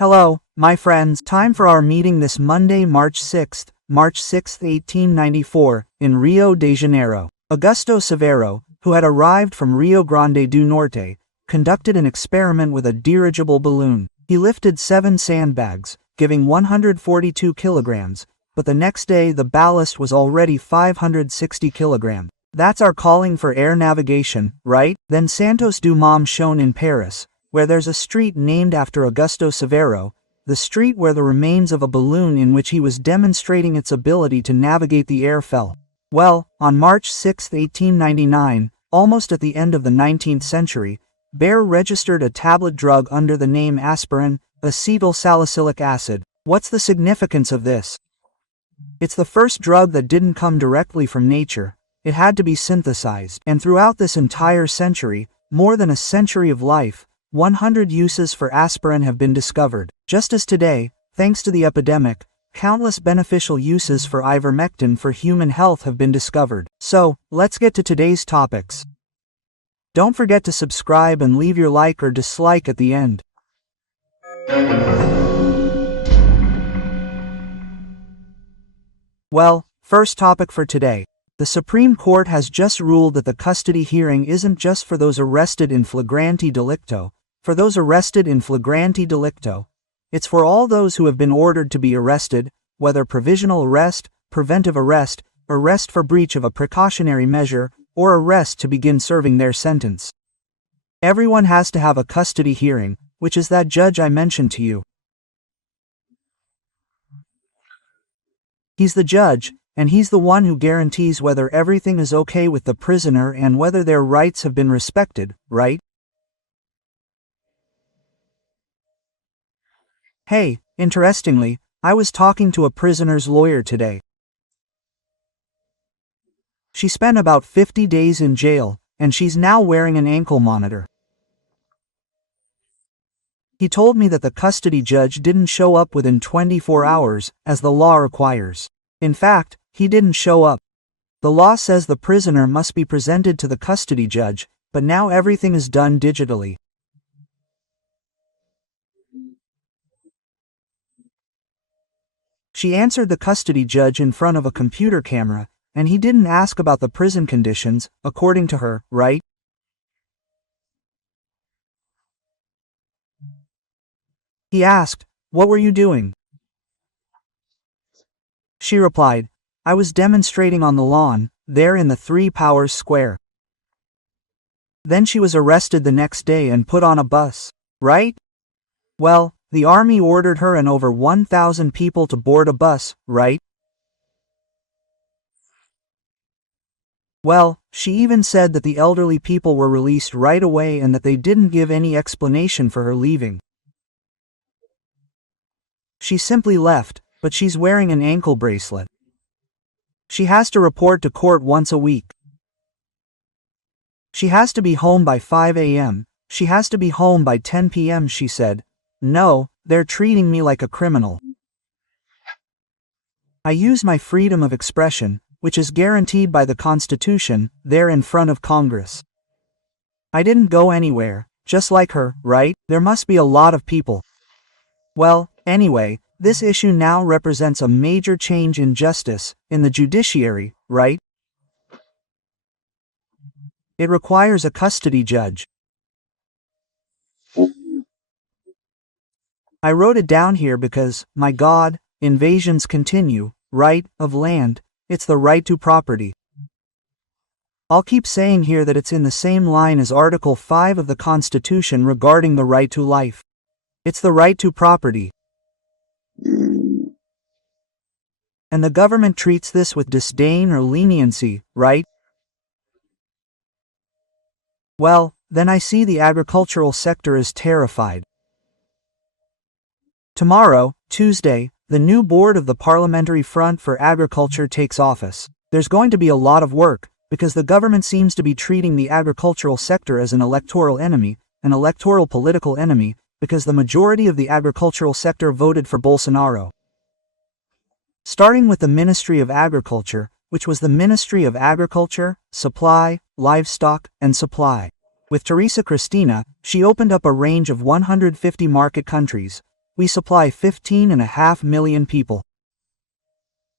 Hello, my friends. Time for our meeting this Monday, March 6th, 1894, in Rio de Janeiro. Augusto Severo, who had arrived from Rio Grande do Norte, conducted an experiment with a dirigible balloon. He lifted 7 sandbags, giving 142 kilograms, but the next day the ballast was already 560 kilograms. That's our calling for air navigation, right? Then Santos Dumont shone in Paris, where there's a street named after Augusto Severo, the street where the remains of a balloon in which he was demonstrating its ability to navigate the air fell. Well, on March 6, 1899, almost at the end of the 19th century, Bayer registered a tablet drug under the name aspirin, acetyl salicylic acid. What's the significance of this? It's the first drug that didn't come directly from nature. It had to be synthesized. And throughout this entire century, more than a century of life, 100 uses for aspirin have been discovered. Just as today, thanks to the epidemic, countless beneficial uses for ivermectin for human health have been discovered. So, let's get to today's topics. Don't forget to subscribe and leave your like or dislike at the end. Well, first topic for today. The Supreme Court has just ruled that the custody hearing isn't just for those arrested in flagranti delicto. For those arrested in flagranti delicto, it's for all those who have been ordered to be arrested, whether provisional arrest, preventive arrest, arrest for breach of a precautionary measure, or arrest to begin serving their sentence. Everyone has to have a custody hearing, which is that judge I mentioned to you. He's the judge, and he's the one who guarantees whether everything is okay with the prisoner and whether their rights have been respected, right? Hey, interestingly, I was talking to a prisoner's lawyer today. She spent about 50 days in jail, and she's now wearing an ankle monitor. He told me that the custody judge didn't show up within 24 hours, as the law requires. In fact, he didn't show up. The law says the prisoner must be presented to the custody judge, but now everything is done digitally. She answered the custody judge in front of a computer camera, and he didn't ask about the prison conditions, according to her, right? He asked, "What were you doing?" She replied, "I was demonstrating on the lawn, there in the 3 Powers Square." Then she was arrested the next day and put on a bus, right? Well, the army ordered her and over 1,000 people to board a bus, right? Well, she even said that the elderly people were released right away and that they didn't give any explanation for her leaving. She simply left, but she's wearing an ankle bracelet. She has to report to court once a week. She has to be home by 5 a.m. She has to be home by 10 p.m., she said. No, they're treating me like a criminal. I use my freedom of expression, which is guaranteed by the Constitution, there in front of Congress. I didn't go anywhere, just like her, right? There must be a lot of people. Well, anyway, this issue now represents a major change in justice, in the judiciary, right? It requires a custody judge. I wrote it down here because, my God, invasions continue, right, of land, it's the right to property. I'll keep saying here that it's in the same line as Article 5 of the Constitution regarding the right to life. It's the right to property. And the government treats this with disdain or leniency, right? Well, then I see the agricultural sector is terrified. Tomorrow, Tuesday, the new board of the Parliamentary Front for Agriculture takes office. There's going to be a lot of work, because the government seems to be treating the agricultural sector as an electoral enemy, an electoral political enemy, because the majority of the agricultural sector voted for Bolsonaro. Starting with the Ministry of Agriculture, which was the Ministry of Agriculture, Supply, Livestock, and Supply. With Teresa Cristina, she opened up a range of 150 market countries, we supply 15.5 million people.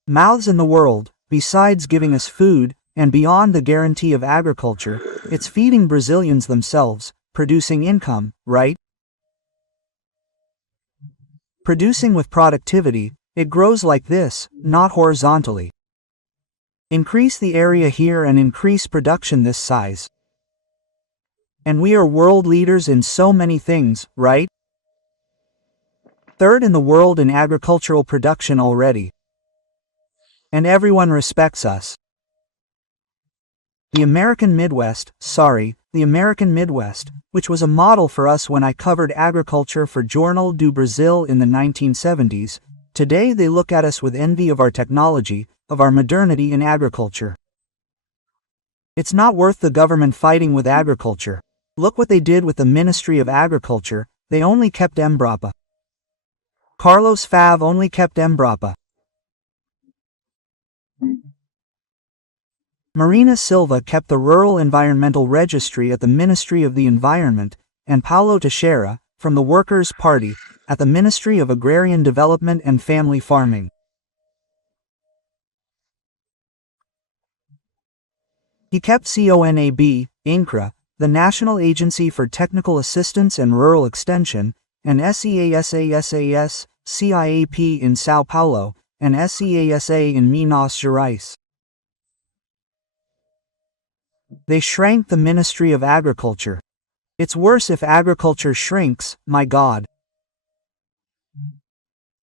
Mouths in the world, besides giving us food, and beyond the guarantee of agriculture, it's feeding Brazilians themselves, producing income, right? Producing with productivity, it grows like this, not horizontally. Increase the area here and increase production this size. And we are world leaders in so many things, right? Third in the world in agricultural production already. And everyone respects us. The American Midwest, which was a model for us when I covered agriculture for Jornal do Brasil in the 1970s, today they look at us with envy of our technology, of our modernity in agriculture. It's not worth the government fighting with agriculture. Look what they did with the Ministry of Agriculture, they only kept Embrapa. Carlos Fav only kept Embrapa. Marina Silva kept the Rural Environmental Registry at the Ministry of the Environment, and Paulo Teixeira, from the Workers' Party, at the Ministry of Agrarian Development and Family Farming. He kept CONAB, INCRA, the National Agency for Technical Assistance and Rural Extension, and SEASASAS, CIAP in Sao Paulo, and SEASA in Minas Gerais. They shrank the Ministry of Agriculture. It's worse if agriculture shrinks, my God.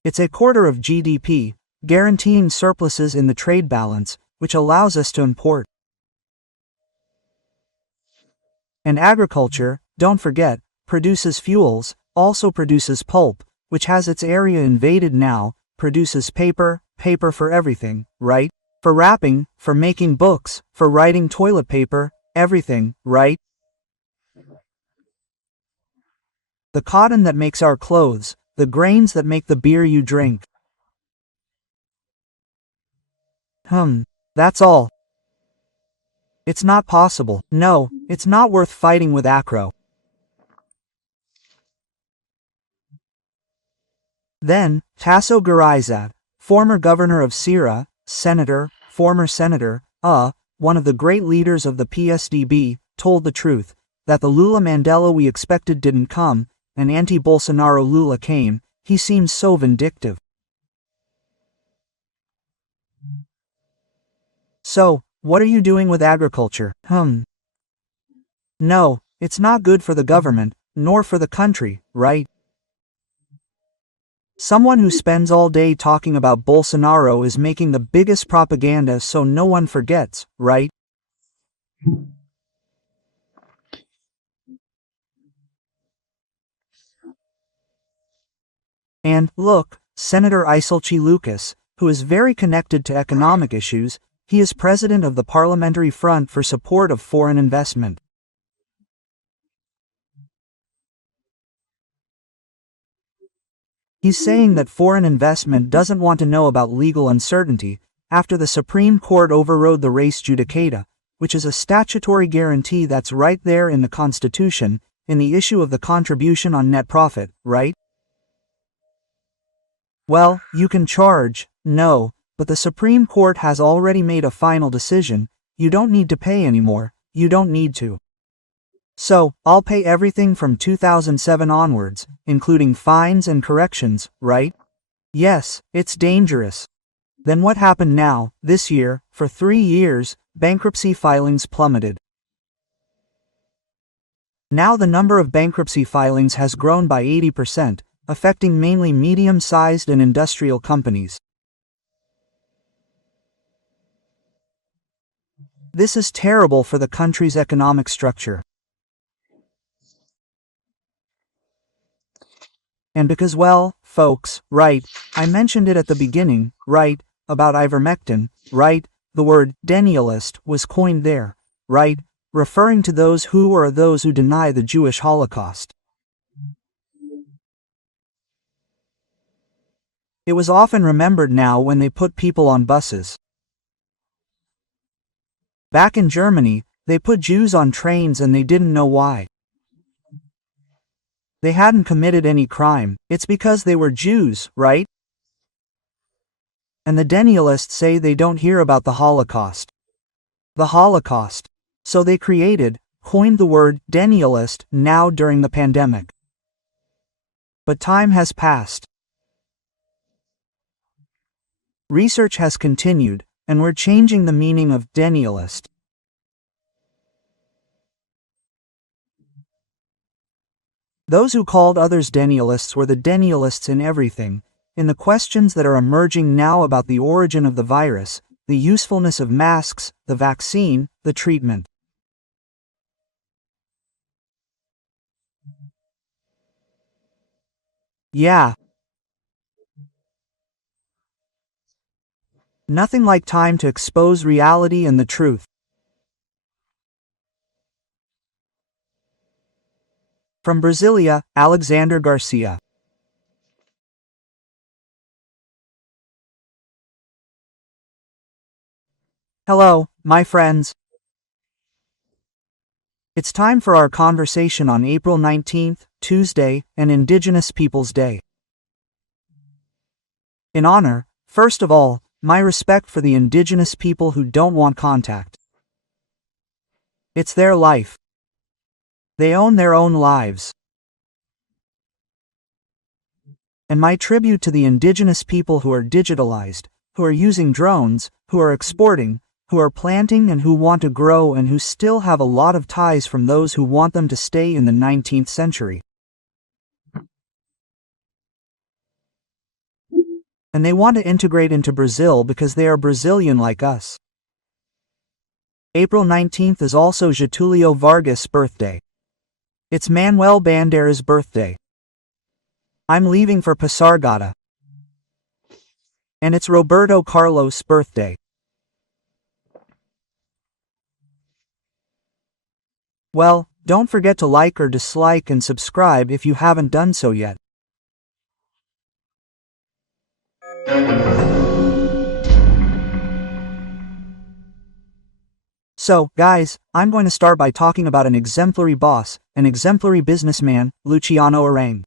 It's a quarter of GDP, guaranteeing surpluses in the trade balance, which allows us to import. And agriculture, don't forget, produces fuels, also produces pulp, which has its area invaded now, produces paper for everything, right? For wrapping, for making books, for writing toilet paper, everything, right? The cotton that makes our clothes, the grains that make the beer you drink. That's all. It's not possible. No, it's not worth fighting with Acro. Then, Tasso Gereissat, former governor of Ceará, former senator, one of the great leaders of the PSDB, told the truth, that the Lula Mandela we expected didn't come, and anti-Bolsonaro Lula came. He seemed so vindictive. So, what are you doing with agriculture? No, it's not good for the government, nor for the country, right? Someone who spends all day talking about Bolsonaro is making the biggest propaganda so no one forgets, right? And, look, Senator Isolci Lucas, who is very connected to economic issues, he is president of the Parliamentary Front for Support of Foreign Investment. He's saying that foreign investment doesn't want to know about legal uncertainty, after the Supreme Court overrode the res judicata, which is a statutory guarantee that's right there in the Constitution, in the issue of the contribution on net profit, right? Well, you can charge, no, but the Supreme Court has already made a final decision, you don't need to pay anymore, you don't need to. So, I'll pay everything from 2007 onwards, including fines and corrections, right? Yes, it's dangerous. Then what happened now, this year, for 3 years, bankruptcy filings plummeted. Now the number of bankruptcy filings has grown by 80%, affecting mainly medium-sized and industrial companies. This is terrible for the country's economic structure. And because, well, folks, right, I mentioned it at the beginning, right, about ivermectin, right, the word denialist was coined there, right, referring to those who deny the Jewish Holocaust. It was often remembered now when they put people on buses. Back in Germany, they put Jews on trains and they didn't know why. They hadn't committed any crime, it's because they were Jews, right? And the denialists say they don't hear about the Holocaust. The Holocaust. So they coined the word denialist now during the pandemic. But time has passed. Research has continued, and we're changing the meaning of denialist. Those who called others denialists were the denialists in everything, in the questions that are emerging now about the origin of the virus, the usefulness of masks, the vaccine, the treatment. Yeah. Nothing like time to expose reality and the truth. From Brasilia, Alexander Garcia. Hello, my friends. It's time for our conversation on April 19th, Tuesday, and Indigenous Peoples Day. In honor, first of all, my respect for the indigenous people who don't want contact. It's their life. They own their own lives. And my tribute to the indigenous people who are digitalized, who are using drones, who are exporting, who are planting and who want to grow and who still have a lot of ties from those who want them to stay in the 19th century. And they want to integrate into Brazil because they are Brazilian like us. April 19th is also Getulio Vargas' birthday. It's Manuel Bandeira's birthday. I'm leaving for Pasargada. And it's Roberto Carlos' birthday. Well, don't forget to like or dislike and subscribe if you haven't done so yet. So, guys, I'm going to start by talking about an exemplary boss, an exemplary businessman, Luciano Arang.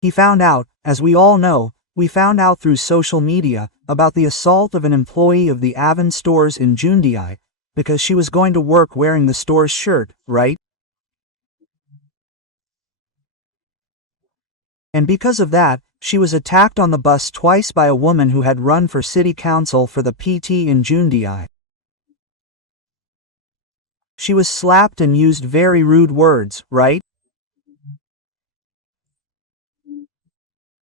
He found out, as we all know, we found out through social media, about the assault of an employee of the Avon stores in Jundiai, because she was going to work wearing the store's shirt, right? And because of that, she was attacked on the bus twice by a woman who had run for city council for the PT in Jundiai. She was slapped and used very rude words, right?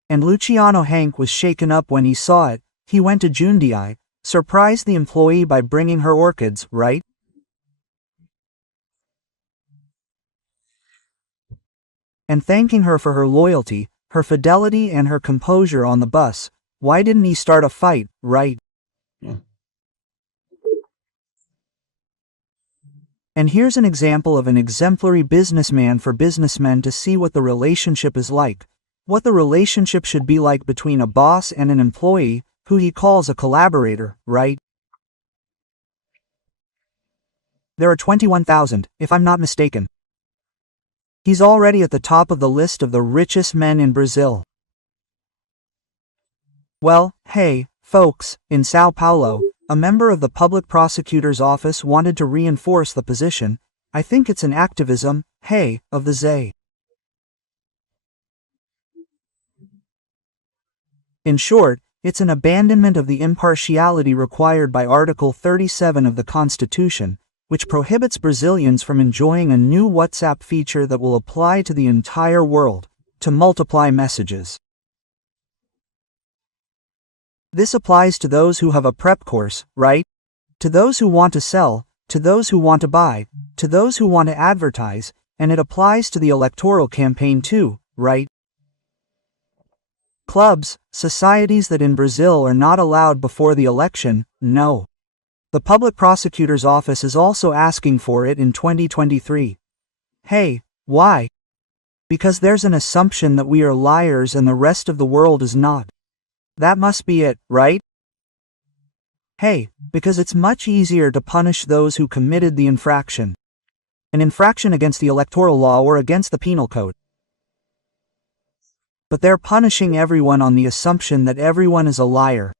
And Luciano Hank was shaken up when he saw it. He went to Jundiai, surprised the employee by bringing her orchids, right? And thanking her for her loyalty, her fidelity and her composure on the bus. Why didn't he start a fight, right? And here's an example of an exemplary businessman for businessmen to see what the relationship is like. What the relationship should be like between a boss and an employee, who he calls a collaborator, right? There are 21,000, if I'm not mistaken. He's already at the top of the list of the richest men in Brazil. Well, hey, folks, in Sao Paulo, a member of the public prosecutor's office wanted to reinforce the position. I think it's an activism, hey, of the Zay. In short, it's an abandonment of the impartiality required by Article 37 of the Constitution, which prohibits Brazilians from enjoying a new WhatsApp feature that will apply to the entire world, to multiply messages. This applies to those who have a prep course, right? To those who want to sell, to those who want to buy, to those who want to advertise, and it applies to the electoral campaign too, right? Clubs, societies that in Brazil are not allowed before the election, no. The public prosecutor's office is also asking for it in 2023. Hey, why? Because there's an assumption that we are liars and the rest of the world is not. That must be it, right? Hey, because it's much easier to punish those who committed the infraction. an infraction against the electoral law or against the penal code. But they're punishing everyone on the assumption that everyone is a liar.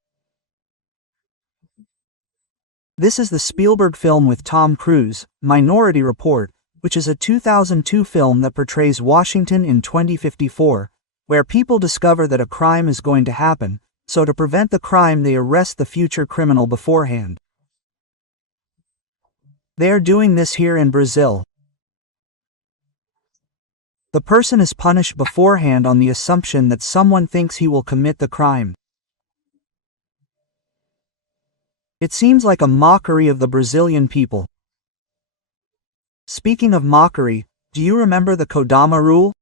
This is the Spielberg film with Tom Cruise, Minority Report, which is a 2002 film that portrays Washington in 2054, where people discover that a crime is going to happen, so to prevent the crime they arrest the future criminal beforehand. They are doing this here in Brazil. The person is punished beforehand on the assumption that someone thinks he will commit the crime. It seems like a mockery of the Brazilian people. Speaking of mockery, do you remember the Kodama rule?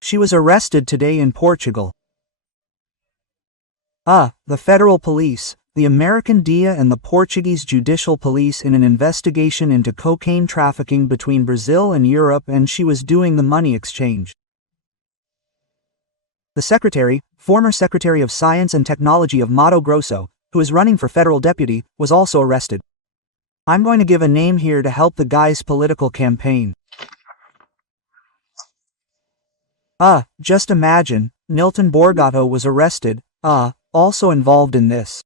She was arrested today in Portugal. The federal police, the American DEA and the Portuguese judicial police in an investigation into cocaine trafficking between Brazil and Europe, and she was doing the money exchange. The former Secretary of Science and Technology of Mato Grosso, who is running for federal deputy, was also arrested. I'm going to give a name here to help the guy's political campaign. Just imagine, Nilton Borgato was arrested, also involved in this.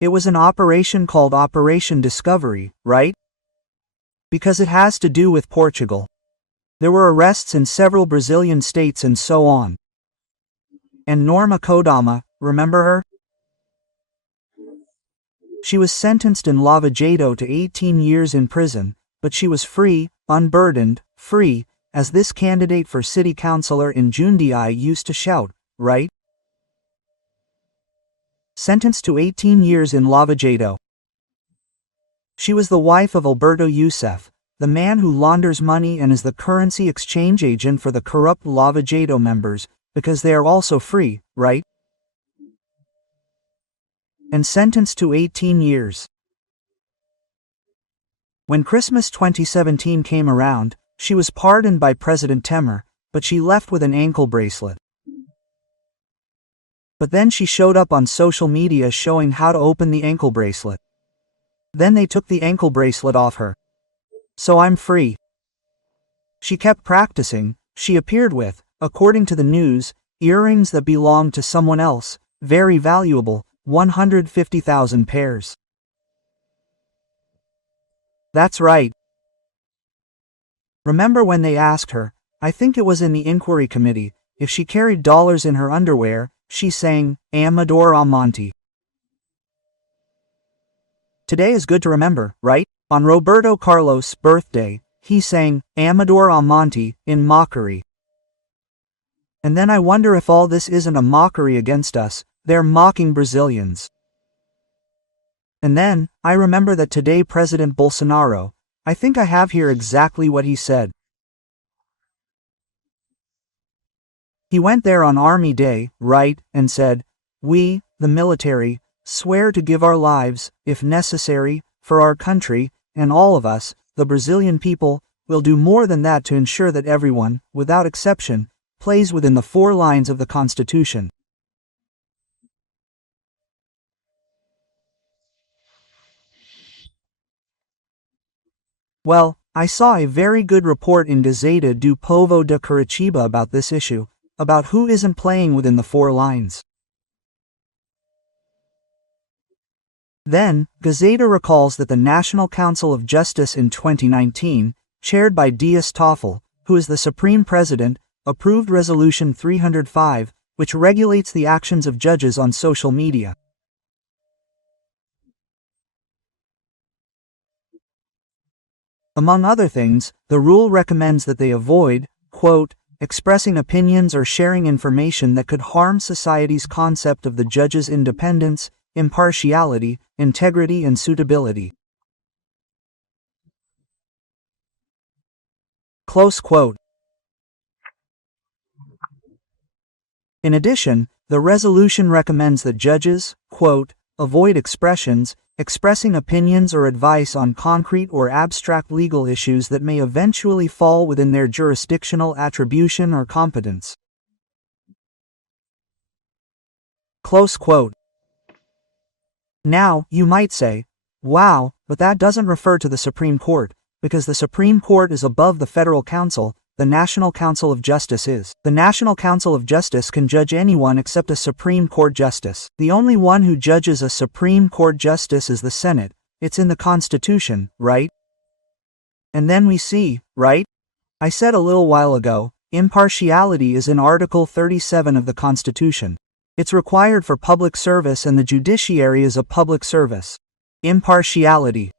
It was an operation called Operation Discovery, right? Because it has to do with Portugal. There were arrests in several Brazilian states and so on. And Norma Kodama, remember her? She was sentenced in Lava Jato to 18 years in prison, but she was free, unburdened, free, as this candidate for city councillor in Jundiai used to shout, right? Sentenced to 18 years in Lava Jato. She was the wife of Alberto Youssef, the man who launders money and is the currency exchange agent for the corrupt Lava Jato members, because they are also free, right? And sentenced to 18 years. When Christmas 2017 came around, she was pardoned by President Temer, but she left with an ankle bracelet. But then she showed up on social media showing how to open the ankle bracelet. Then they took the ankle bracelet off her. So I'm free. She kept practicing. She appeared with, according to the news, earrings that belonged to someone else, very valuable, 150,000 pairs. That's right. Remember when they asked her, I think it was in the inquiry committee, if she carried dollars in her underwear, she sang, Amador Amonte. Today is good to remember, right? On Roberto Carlos' birthday, he sang, Amador Amonte, in mockery. And then I wonder if all this isn't a mockery against us, they're mocking Brazilians. And then, I remember that today President Bolsonaro, I think I have here exactly what he said. He went there on Army Day, right, and said, we, the military, swear to give our lives, if necessary, for our country, and all of us, the Brazilian people, will do more than that to ensure that everyone, without exception, plays within the 4 lines of the Constitution. Well, I saw a very good report in Gazeta do Povo de Curitiba about this issue, about who isn't playing within the 4 lines. Then, Gazeta recalls that the National Council of Justice in 2019, chaired by Dias Toffel, who is the Supreme President, approved Resolution 305, which regulates the actions of judges on social media. Among other things, the rule recommends that they avoid, quote, expressing opinions or sharing information that could harm society's concept of the judge's independence, impartiality, integrity and suitability. Close quote. In addition, the resolution recommends that judges, quote, avoid expressions, expressing opinions or advice on concrete or abstract legal issues that may eventually fall within their jurisdictional attribution or competence. Close quote. Now, you might say, Wow, but that doesn't refer to the Supreme Court, because the Supreme Court is above the Federal Council. The National Council of Justice is. The National Council of Justice can judge anyone except a Supreme Court justice. The only one who judges a Supreme Court justice is the Senate. It's in the Constitution, right? And then we see, right? I said a little while ago, impartiality is in Article 37 of the Constitution. It's required for public service, and the judiciary is a public service. Impartiality.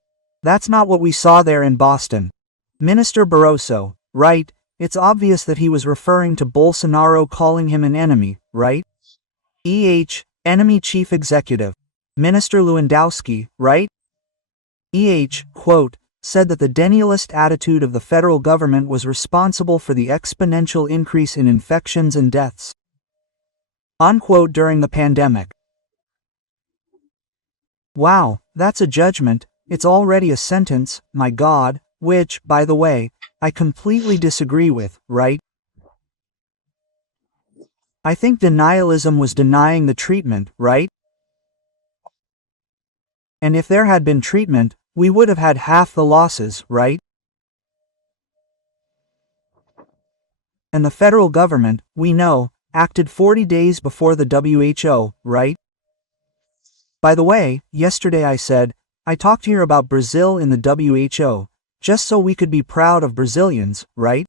That's not what we saw there in Boston. Minister Barroso, right? It's obvious that he was referring to Bolsonaro, calling him an enemy, right? Enemy chief executive. Minister Lewandowski, right? Quote, said that the denialist attitude of the federal government was responsible for the exponential increase in infections and deaths. Unquote, during the pandemic. Wow, that's a judgment. It's already a sentence, my God, which, by the way, I completely disagree with, right? I think denialism was denying the treatment, right? And if there had been treatment, we would have had half the losses, right? And the federal government, we know, acted 40 days before the WHO, right? By the way, yesterday I said, I talked here about Brazil in the WHO, just so we could be proud of Brazilians, right?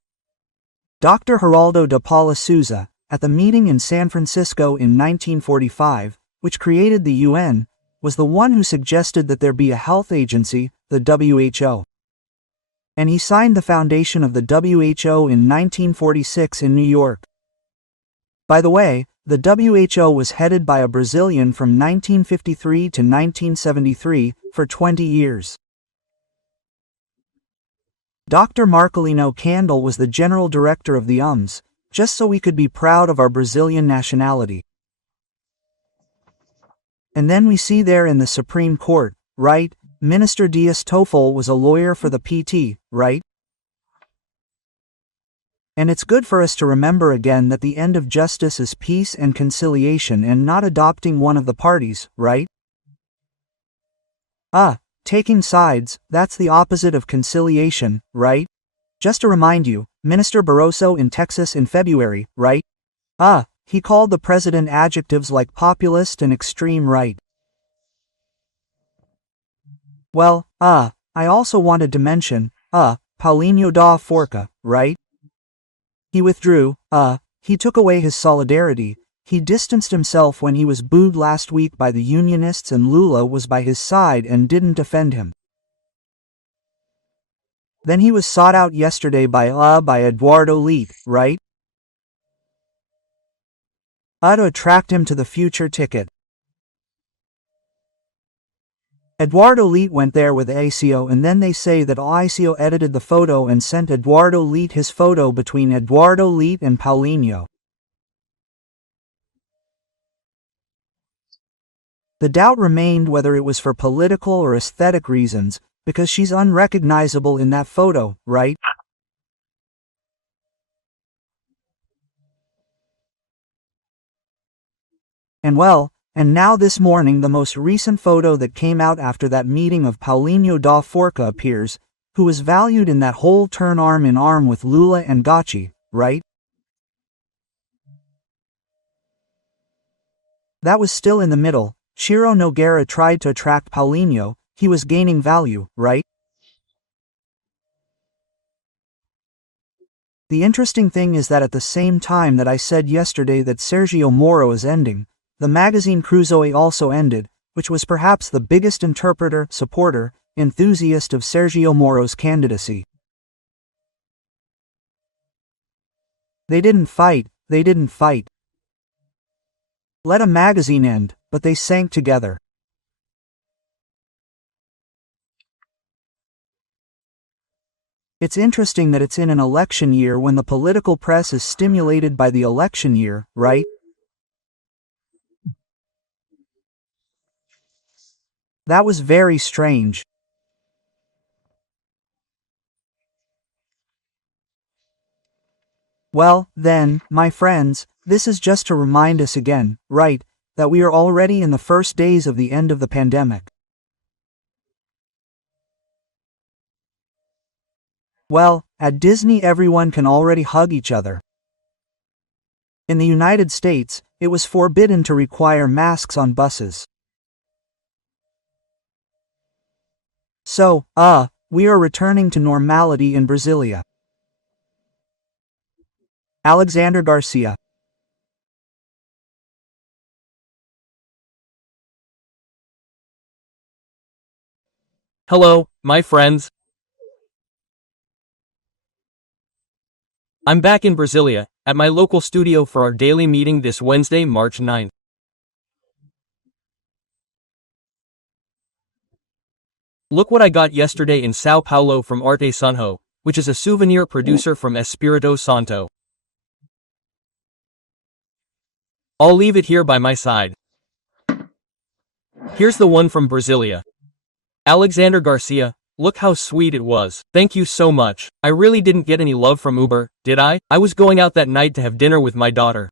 Dr. Geraldo de Paula Souza, at the meeting in San Francisco in 1945, which created the UN, was the one who suggested that there be a health agency, the WHO. And he signed the foundation of the WHO in 1946 in New York. By the way, the WHO was headed by a Brazilian from 1953 to 1973, for 20 years. Dr. Marcelino Candle was the general director of the UMS, just so we could be proud of our Brazilian nationality. And then we see there in the Supreme Court, right, Minister Dias Toffel was a lawyer for the PT, right? And it's good for us to remember again that the end of justice is peace and conciliation, and not adopting one of the parties, right? Taking sides, that's the opposite of conciliation, right? Just to remind you, Minister Barroso in Texas in February, right? He called the president adjectives like populist and extreme right. Well, I also wanted to mention, Paulinho da Forca, right? He withdrew, he took away his solidarity, he distanced himself when he was booed last week by the unionists, and Lula was by his side and didn't defend him. Then he was sought out yesterday by Eduardo Leite, right? To attract him to the future ticket. Eduardo Leite went there with AICO, and then they say that AICO edited the photo and sent Eduardo Leite his photo between Eduardo Leite and Paulinho. The doubt remained whether it was for political or aesthetic reasons, because she's unrecognizable in that photo, right? And now this morning the most recent photo that came out after that meeting of Paulinho da Forca appears, who was valued in that whole turn arm in arm with Lula and Gachi, right? That was still in the middle. Ciro Nogueira tried to attract Paulinho, he was gaining value, right? The interesting thing is that at the same time that I said yesterday that Sergio Moro is ending, the magazine Cruzoe also ended, which was perhaps the biggest interpreter, supporter, enthusiast of Sergio Moro's candidacy. They didn't fight. Let a magazine end, but they sank together. It's interesting that it's in an election year when the political press is stimulated by the election year, right? That was very strange. Well, then, my friends, this is just to remind us again, right, that we are already in the first days of the end of the pandemic. Well, at Disney everyone can already hug each other. In the United States, it was forbidden to require masks on buses. So, we are returning to normality in Brasilia. Alexander Garcia. Hello, my friends. I'm back in Brasilia, at my local studio for our daily meeting this Wednesday, March 9th. Look what I got yesterday in Sao Paulo from Arte Sunho, which is a souvenir producer from Espírito Santo. I'll leave it here by my side. Here's the one from Brasilia. Alexander Garcia, look how sweet it was. Thank you so much. I really didn't get any love from Uber, did I? I was going out that night to have dinner with my daughter.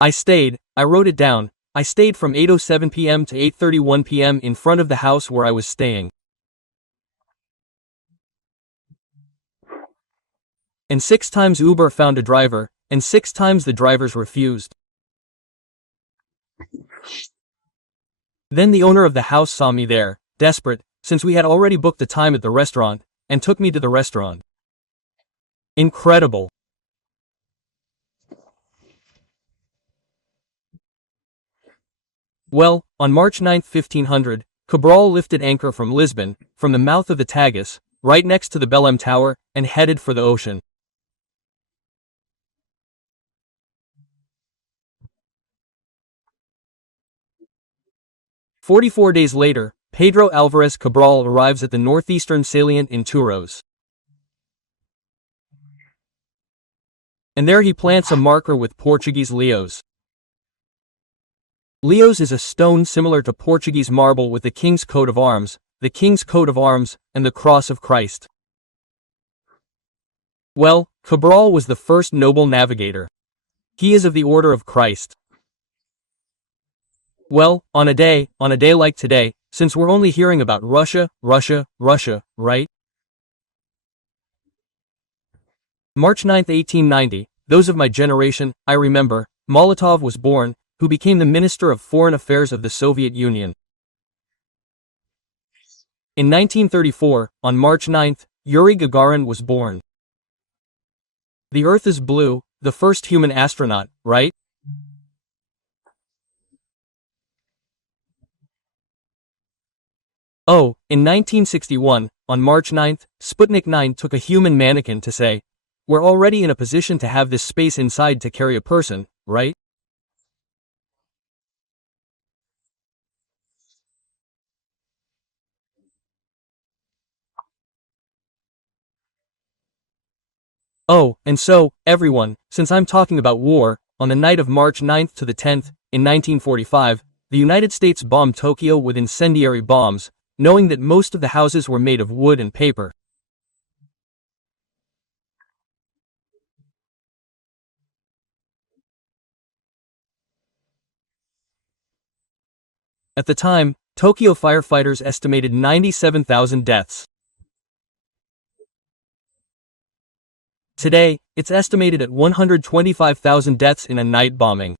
I wrote it down. I stayed from 8:07 p.m. to 8:31 p.m. in front of the house where I was staying. And 6 times Uber found a driver, and 6 times the drivers refused. Then the owner of the house saw me there, desperate, since we had already booked the time at the restaurant, and took me to the restaurant. Incredible. Well, on March 9, 1500, Cabral lifted anchor from Lisbon, from the mouth of the Tagus, right next to the Belém Tower, and headed for the ocean. "44 days later, Pedro Álvares Cabral arrives at the northeastern salient in Touros. And there he plants a marker with Portuguese leos. Leos is a stone similar to Portuguese marble with the king's coat of arms, and the cross of Christ. Well, Cabral was the first noble navigator. He is of the order of Christ. Well, on a day like today, since we're only hearing about Russia, right? March 9, 1890, those of my generation, I remember, Molotov was born, who became the Minister of Foreign Affairs of the Soviet Union. In 1934, on March 9, Yuri Gagarin was born. The Earth is blue, the first human astronaut, right? Oh, in 1961, on March 9, Sputnik 9 took a human mannequin to say, "We're already in a position to have this space inside to carry a person, right?" Oh, and so, everyone, since I'm talking about war, on the night of March 9th to the 10th, in 1945, the United States bombed Tokyo with incendiary bombs, knowing that most of the houses were made of wood and paper. At the time, Tokyo firefighters estimated 97,000 deaths. Today, it's estimated at 125,000 deaths in a night bombing.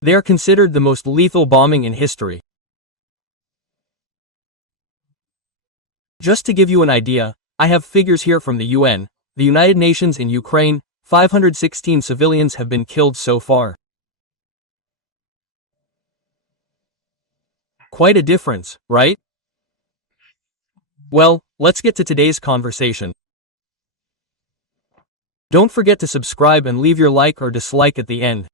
They are considered the most lethal bombing in history. Just to give you an idea, I have figures here from the UN, the United Nations in Ukraine, 516 civilians have been killed so far. Quite a difference, right? Well, let's get to today's conversation. Don't forget to subscribe and leave your like or dislike at the end.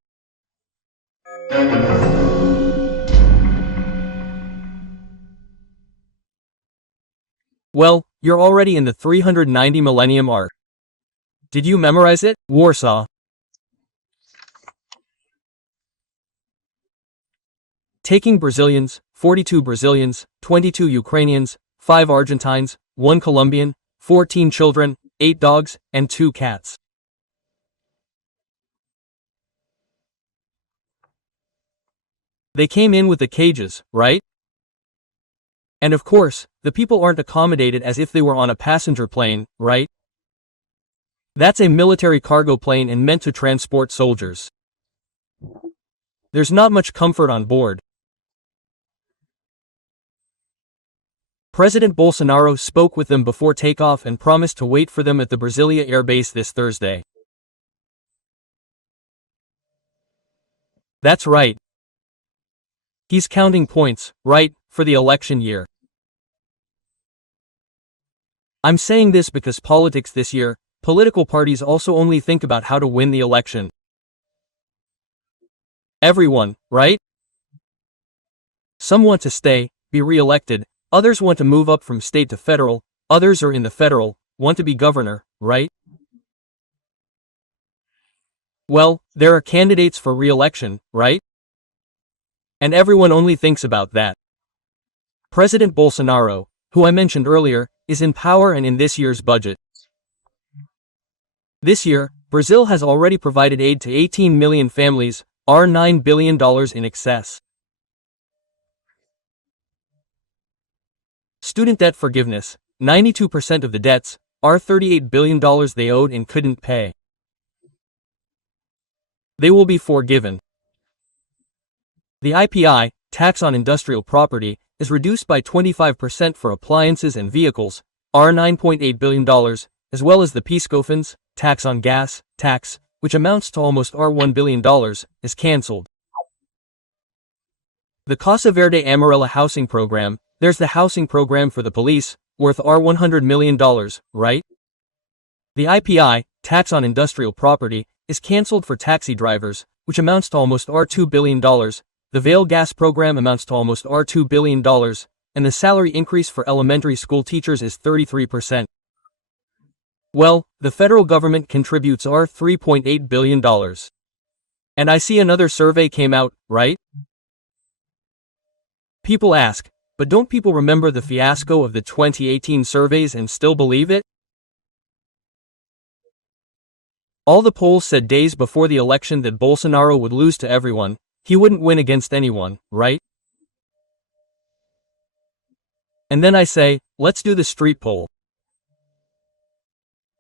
Well, you're already in the 390 millennium arc. Did you memorize it? Warsaw. Taking Brazilians, 42 Brazilians, 22 Ukrainians, 5 Argentines, 1 Colombian, 14 children, 8 dogs, and 2 cats. They came in with the cages, right? And of course, the people aren't accommodated as if they were on a passenger plane, right? That's a military cargo plane and meant to transport soldiers. There's not much comfort on board. President Bolsonaro spoke with them before takeoff and promised to wait for them at the Brasilia Air Base this Thursday. That's right. He's counting points, right, for the election year. I'm saying this because politics this year, political parties also only think about how to win the election. Everyone, right? Some want to stay, be re-elected, others want to move up from state to federal, others are in the federal, want to be governor, right? Well, there are candidates for re-election, right? And everyone only thinks about that. President Bolsonaro, who I mentioned earlier, is in power and in this year's budget. This year, Brazil has already provided aid to 18 million families, $9 billion in excess. Student debt forgiveness, 92% of the debts, $38 billion they owed and couldn't pay. They will be forgiven. The IPI, tax on industrial property, is reduced by 25% for appliances and vehicles, $9.8 billion, as well as the PIS/COFINS, tax on gas, tax, which amounts to almost $1 billion, is cancelled. The Casa Verde Amarela housing program, there's the housing program for the police, worth $100 million, right? The IPI, tax on industrial property, is cancelled for taxi drivers, which amounts to almost $2 billion, the Vale gas program amounts to almost $2 billion, and the salary increase for elementary school teachers is 33%. Well, the federal government contributes $3.8 billion. And I see another survey came out, right? People ask, but don't people remember the fiasco of the 2018 surveys and still believe it? All the polls said days before the election that Bolsonaro would lose to everyone, he wouldn't win against anyone, right? And then I say, let's do the street poll.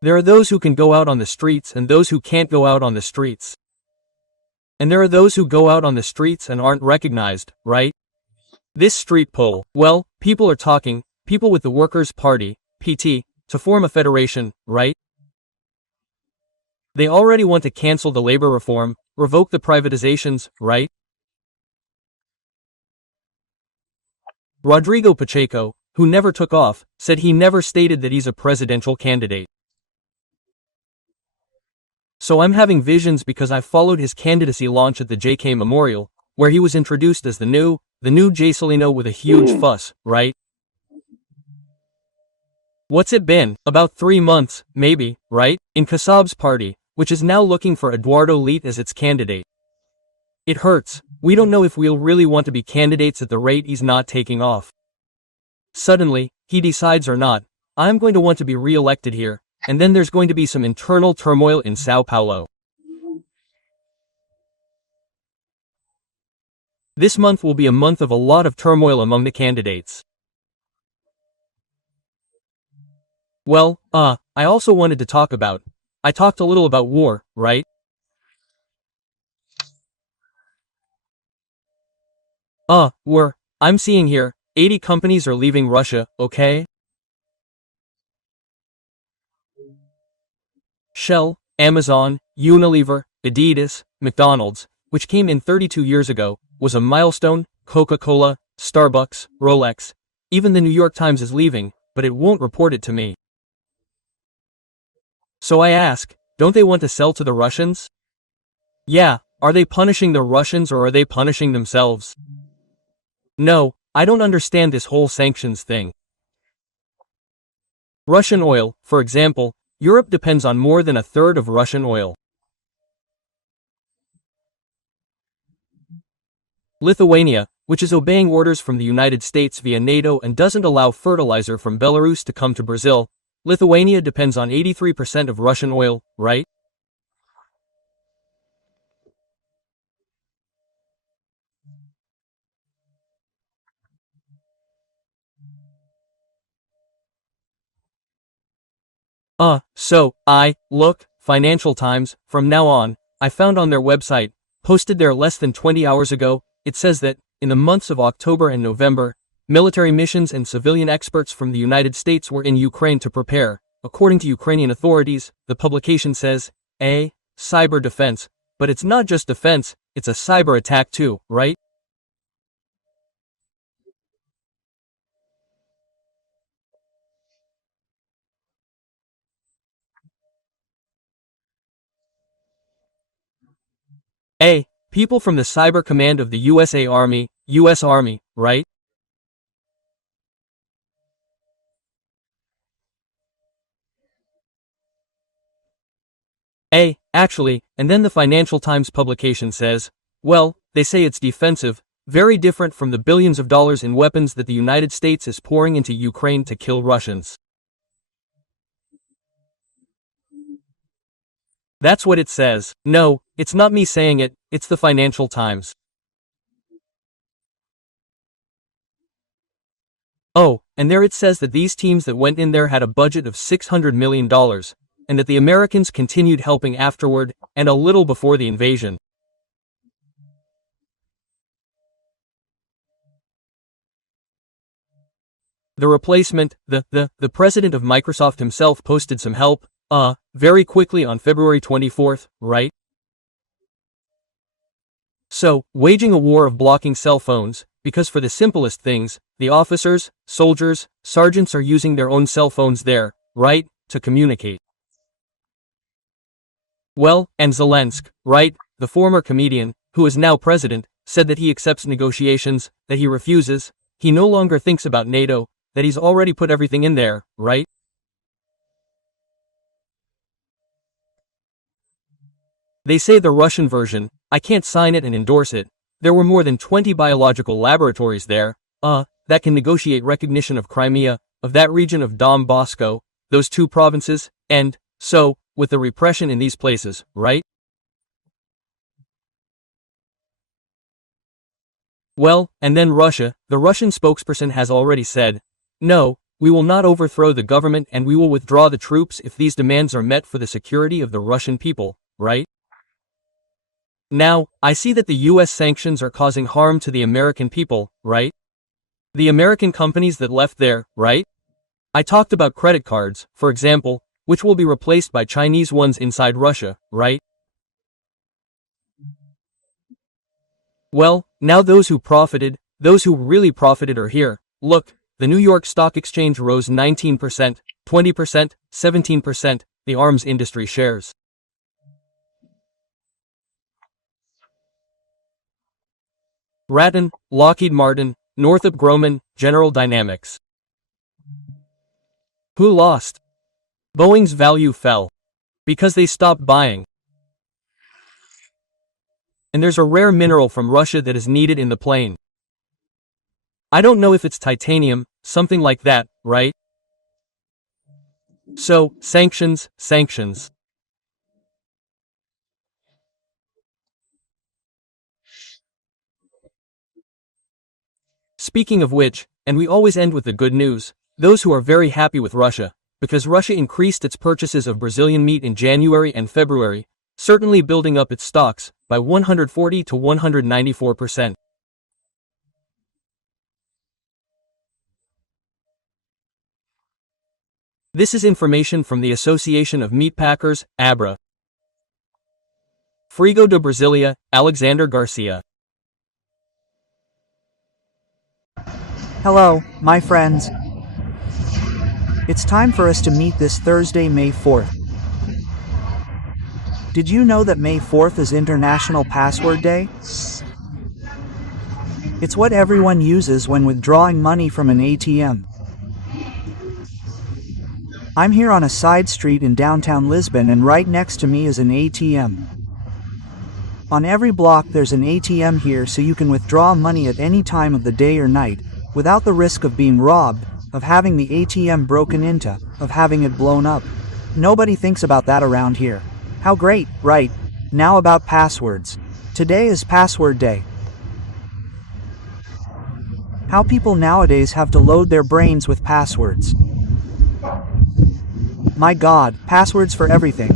There are those who can go out on the streets and those who can't go out on the streets. And there are those who go out on the streets and aren't recognized, right? This street poll, well, people are talking, people with the Workers' Party, PT, to form a federation, right? They already want to cancel the labor reform, revoke the privatizations, right? Rodrigo Pacheco, who never took off, said he never stated that he's a presidential candidate. So I'm having visions because I followed his candidacy launch at the JK Memorial, where he was introduced as the new Jaycelino with a huge fuss, right? What's it been? About 3 months, maybe, right? In Kassab's party, which is now looking for Eduardo Leite as its candidate. It hurts. We don't know if we'll really want to be candidates at the rate he's not taking off. Suddenly, he decides or not, I'm going to want to be re-elected here, and then there's going to be some internal turmoil in Sao Paulo. This month will be a month of a lot of turmoil among the candidates. Well, I also wanted to talk about, I talked a little about war, right? I'm seeing here, 80 companies are leaving Russia, okay? Shell, Amazon, Unilever, Adidas, McDonald's, which came in 32 years ago, was a milestone, Coca-Cola, Starbucks, Rolex. Even the New York Times is leaving, but it won't report it to me. So I ask, don't they want to sell to the Russians? Yeah, are they punishing the Russians or are they punishing themselves? No, I don't understand this whole sanctions thing. Russian oil, for example, Europe depends on more than a third of Russian oil. Lithuania, which is obeying orders from the United States via NATO and doesn't allow fertilizer from Belarus to come to Brazil, Lithuania depends on 83% of Russian oil, right? Look, Financial Times, from now on, I found on their website, posted there less than 20 hours ago, it says that, in the months of October and November, military missions and civilian experts from the United States were in Ukraine to prepare, according to Ukrainian authorities, the publication says, cyber defense. But it's not just defense, it's a cyber attack too, right? People from the Cyber Command of the US Army, right? Actually, and then the Financial Times publication says, well, they say it's defensive, very different from the billions of dollars in weapons that the United States is pouring into Ukraine to kill Russians. That's what it says. No, it's not me saying it, it's the Financial Times. Oh, and there it says that these teams that went in there had a budget of $600 million, and that the Americans continued helping afterward, and a little before the invasion. The replacement, the president of Microsoft himself posted some help, very quickly on February 24th, right? So, waging a war of blocking cell phones, because for the simplest things, the officers, soldiers, sergeants are using their own cell phones there, right, to communicate. Well, and Zelensky, right, the former comedian, who is now president, said that he accepts negotiations, that he refuses, he no longer thinks about NATO, that he's already put everything in there, right? They say the Russian version, I can't sign it and endorse it. There were more than 20 biological laboratories there, that can negotiate recognition of Crimea, of that region of Dom Bosco, those two provinces, and, so, with the repression in these places, right? Well, and then Russia, the Russian spokesperson has already said, no, we will not overthrow the government and we will withdraw the troops if these demands are met for the security of the Russian people, right? Now, I see that the US sanctions are causing harm to the American people, right? The American companies that left there, right? I talked about credit cards, for example, which will be replaced by Chinese ones inside Russia, right? Well, now those who really profited are here. Look, the New York Stock Exchange rose 19%, 20%, 17%, the arms industry shares. Ratton, Lockheed Martin, Northrop Grumman, General Dynamics. Who lost? Boeing's value fell. Because they stopped buying. And there's a rare mineral from Russia that is needed in the plane. I don't know if it's titanium, something like that, right? So, sanctions. Speaking of which, and we always end with the good news, those who are very happy with Russia, because Russia increased its purchases of Brazilian meat in January and February, certainly building up its stocks by 140 to 194%. This is information from the Association of Meatpackers, ABRA. Frigo de Brasilia, Alexander Garcia. Hello, my friends. It's time for us to meet this Thursday, May 4th. Did you know that May 4th is International Password Day? It's what everyone uses when withdrawing money from an ATM. I'm here on a side street in downtown Lisbon and right next to me is an ATM. On every block there's an ATM here so you can withdraw money at any time of the day or night, without the risk of being robbed, of having the ATM broken into, of having it blown up. Nobody thinks about that around here. How great, right? Now about passwords. Today is Password Day. How people nowadays have to load their brains with passwords. My God, passwords for everything.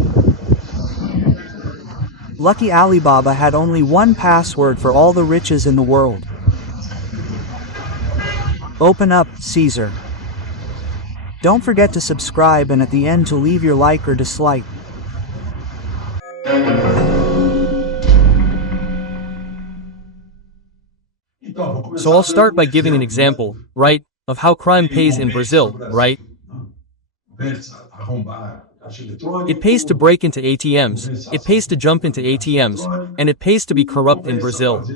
Lucky Alibaba had only one password for all the riches in the world. Open up, Caesar. Don't forget to subscribe and at the end to leave your like or dislike. So I'll start by giving an example, right, of how crime pays in Brazil, right? It pays to break into ATMs, it pays to jump into ATMs, and it pays to be corrupt in Brazil.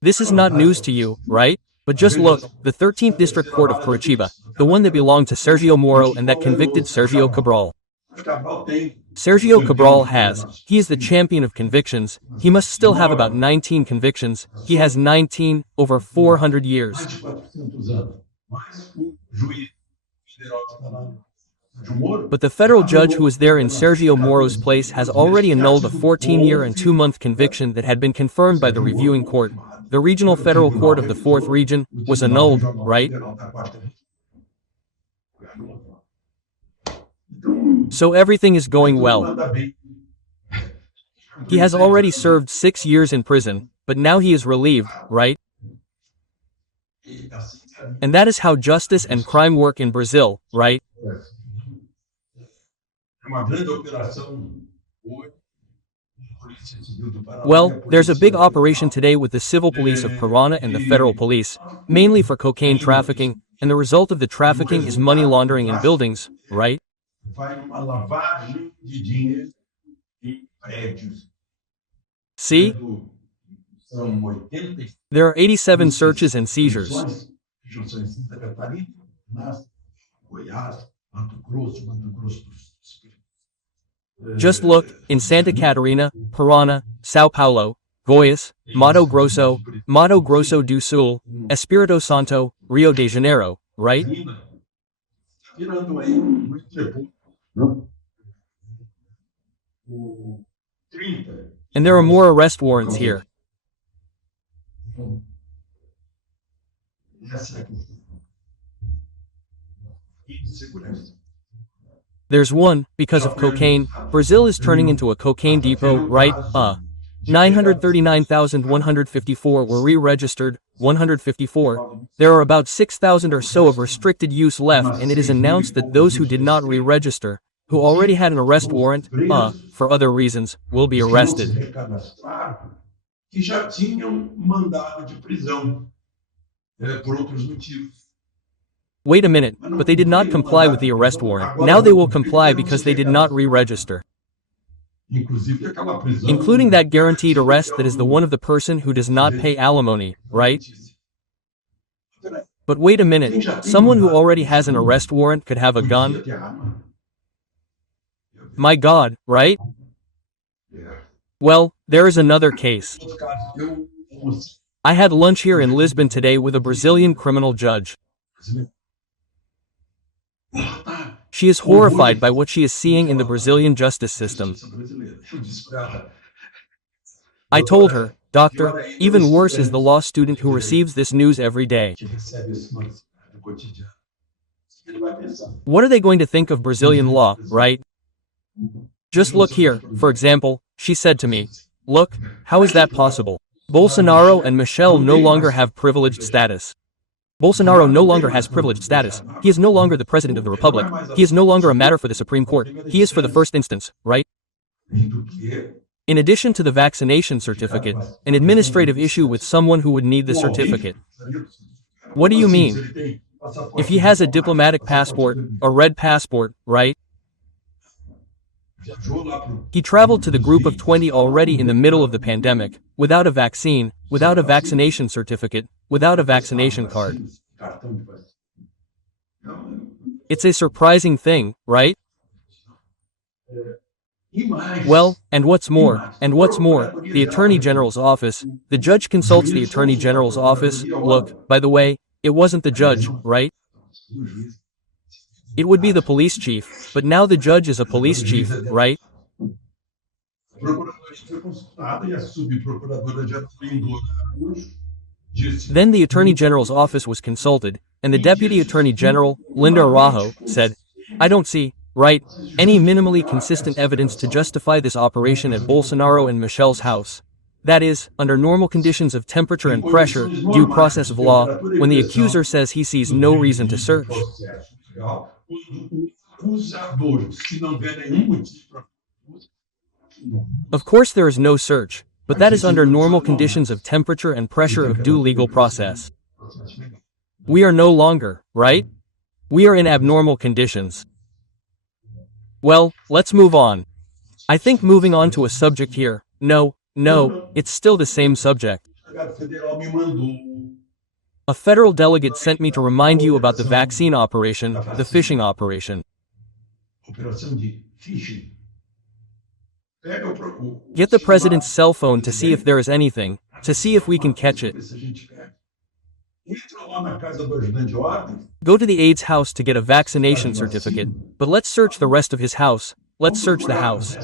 This is not news to you, right? But just look, the 13th District Court of Curitiba, the one that belonged to Sergio Moro and that convicted Sergio Cabral. Sergio Cabral he is the champion of convictions, he must still have about 19 convictions, he has 19, over 400 years. But the federal judge who was there in Sergio Moro's place has already annulled a 14-year and 2-month conviction that had been confirmed by the reviewing court. The Regional Federal Court of the 4th Region was annulled, right? So everything is going well. He has already served 6 years in prison, but now he is relieved, right? And that is how justice and crime work in Brazil, right? Well, there's a big operation today with the civil police of Parana and the federal police, mainly for cocaine trafficking, and the result of the trafficking is money laundering in buildings, right? See? There are 87 searches and seizures. Just look, in Santa Catarina, Parana, Sao Paulo, Goiás, Mato Grosso do Sul, Espírito Santo, Rio de Janeiro, right? And there are more arrest warrants here. There's one, because of cocaine, Brazil is turning into a cocaine depot, right? 939,154 were re-registered, 154. There are about 6,000 or so of restricted use left, and it is announced that those who did not re-register, who already had an arrest warrant, for other reasons, will be arrested. Wait a minute, but they did not comply with the arrest warrant. Now they will comply because they did not re-register. Including that guaranteed arrest that is the one of the person who does not pay alimony, right? But wait a minute, someone who already has an arrest warrant could have a gun? My God, right? Well, there is another case. I had lunch here in Lisbon today with a Brazilian criminal judge. She is horrified by what she is seeing in the Brazilian justice system. I told her, Doctor, even worse is the law student who receives this news every day. What are they going to think of Brazilian law, right? Just look here, for example, she said to me, look, how is that possible? Bolsonaro and Michel no longer have privileged status. Bolsonaro no longer has privileged status, he is no longer the president of the republic, he is no longer a matter for the Supreme Court, he is for the first instance, right? In addition to the vaccination certificate, an administrative issue with someone who would need the certificate. What do you mean? If he has a diplomatic passport, a red passport, right? He traveled to the group of 20 already in the middle of the pandemic, without a vaccine, without a vaccination certificate, without a vaccination card. It's a surprising thing, right? Well, and what's more, the Attorney General's office, the judge consults the Attorney General's office. Look, by the way, it wasn't the judge, right? It would be the police chief, but now the judge is a police chief, right? Then the Attorney General's office was consulted, and the Deputy Attorney General, Linda Araujo, said, I don't see, right, any minimally consistent evidence to justify this operation at Bolsonaro and Michel's house. That is, under normal conditions of temperature and pressure, due process of law, when the accuser says he sees no reason to search. Of course there is no search, but that is under normal conditions of temperature and pressure of due legal process. We are no longer, right? We are in abnormal conditions. Well, let's move on. I think moving on to a subject here, no, it's still the same subject. A federal delegate sent me to remind you about the vaccine operation, the phishing operation. Get the president's cell phone to see if there is anything, to see if we can catch it. Go to the aide's house to get a vaccination certificate, but let's search the rest of his house. Let's search the house.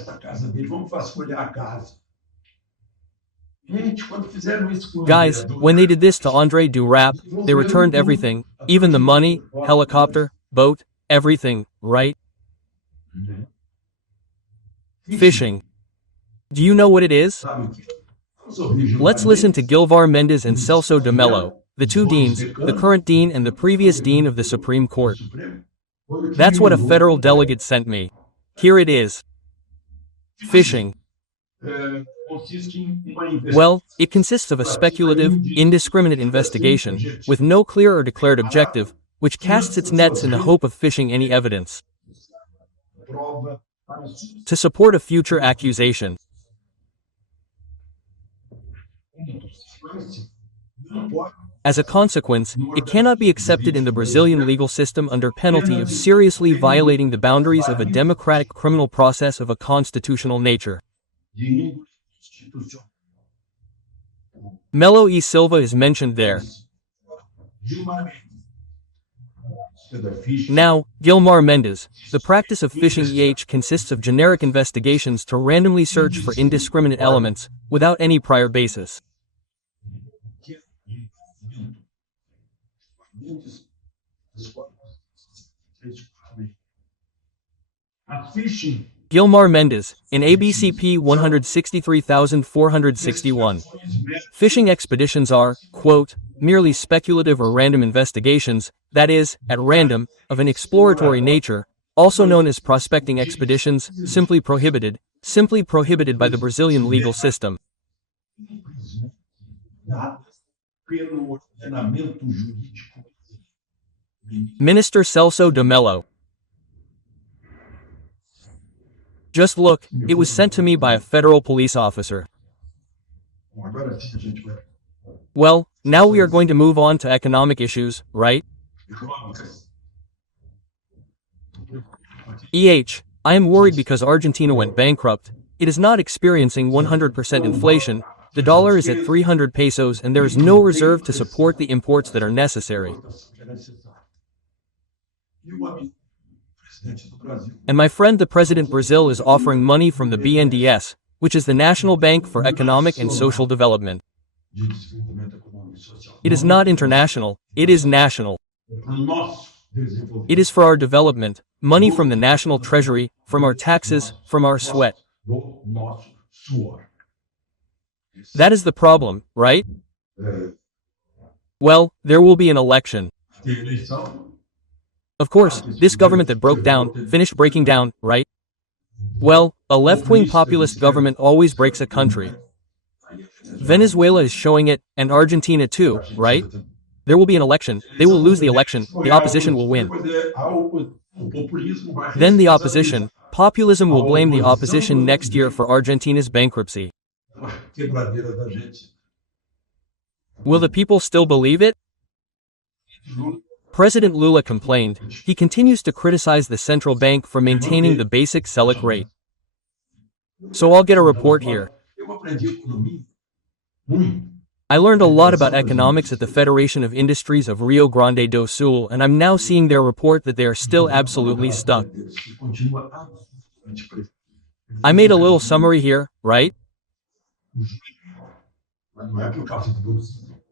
Guys, when they did this to Andre Durap, they returned everything, even the money, helicopter, boat, everything, right? Phishing. Do you know what it is? Let's listen to Gilvar Mendes and Celso de Mello, the two deans, the current dean and the previous dean of the Supreme Court. That's what a federal delegate sent me. Here it is. Phishing. Well, it consists of a speculative, indiscriminate investigation, with no clear or declared objective, which casts its nets in the hope of fishing any evidence to support a future accusation. As a consequence, it cannot be accepted in the Brazilian legal system under penalty of seriously violating the boundaries of a democratic criminal process of a constitutional nature. Melo e Silva is mentioned there. Now, Gilmar Mendes, the practice of phishing consists of generic investigations to randomly search for indiscriminate elements, without any prior basis. Gilmar Mendes, in ABCP 163461. Phishing expeditions are, quote, merely speculative or random investigations, that is, at random, of an exploratory nature, also known as prospecting expeditions, simply prohibited by the Brazilian legal system. Minister Celso de Mello. Just look, it was sent to me by a federal police officer. Well, now we are going to move on to economic issues, right? I am worried because Argentina went bankrupt. It is not experiencing 100% inflation, the dollar is at 300 pesos and there is no reserve to support the imports that are necessary. And my friend the President Brazil is offering money from the BNDES, which is the National Bank for Economic and Social Development. It is not international, it is national. It is for our development, money from the national treasury, from our taxes, from our sweat. That is the problem, right? Well, there will be an election. Of course, this government that finished breaking down, right? Well, a left-wing populist government always breaks a country. Venezuela is showing it, and Argentina too, right? There will be an election, they will lose the election, the opposition will win. Then the opposition, populism will blame the opposition next year for Argentina's bankruptcy. Will the people still believe it? President Lula complained, he continues to criticize the central bank for maintaining the basic Selic rate. So I'll get a report here. I learned a lot about economics at the Federation of Industries of Rio Grande do Sul, and I'm now seeing their report that they are still absolutely stuck. I made a little summary here, right?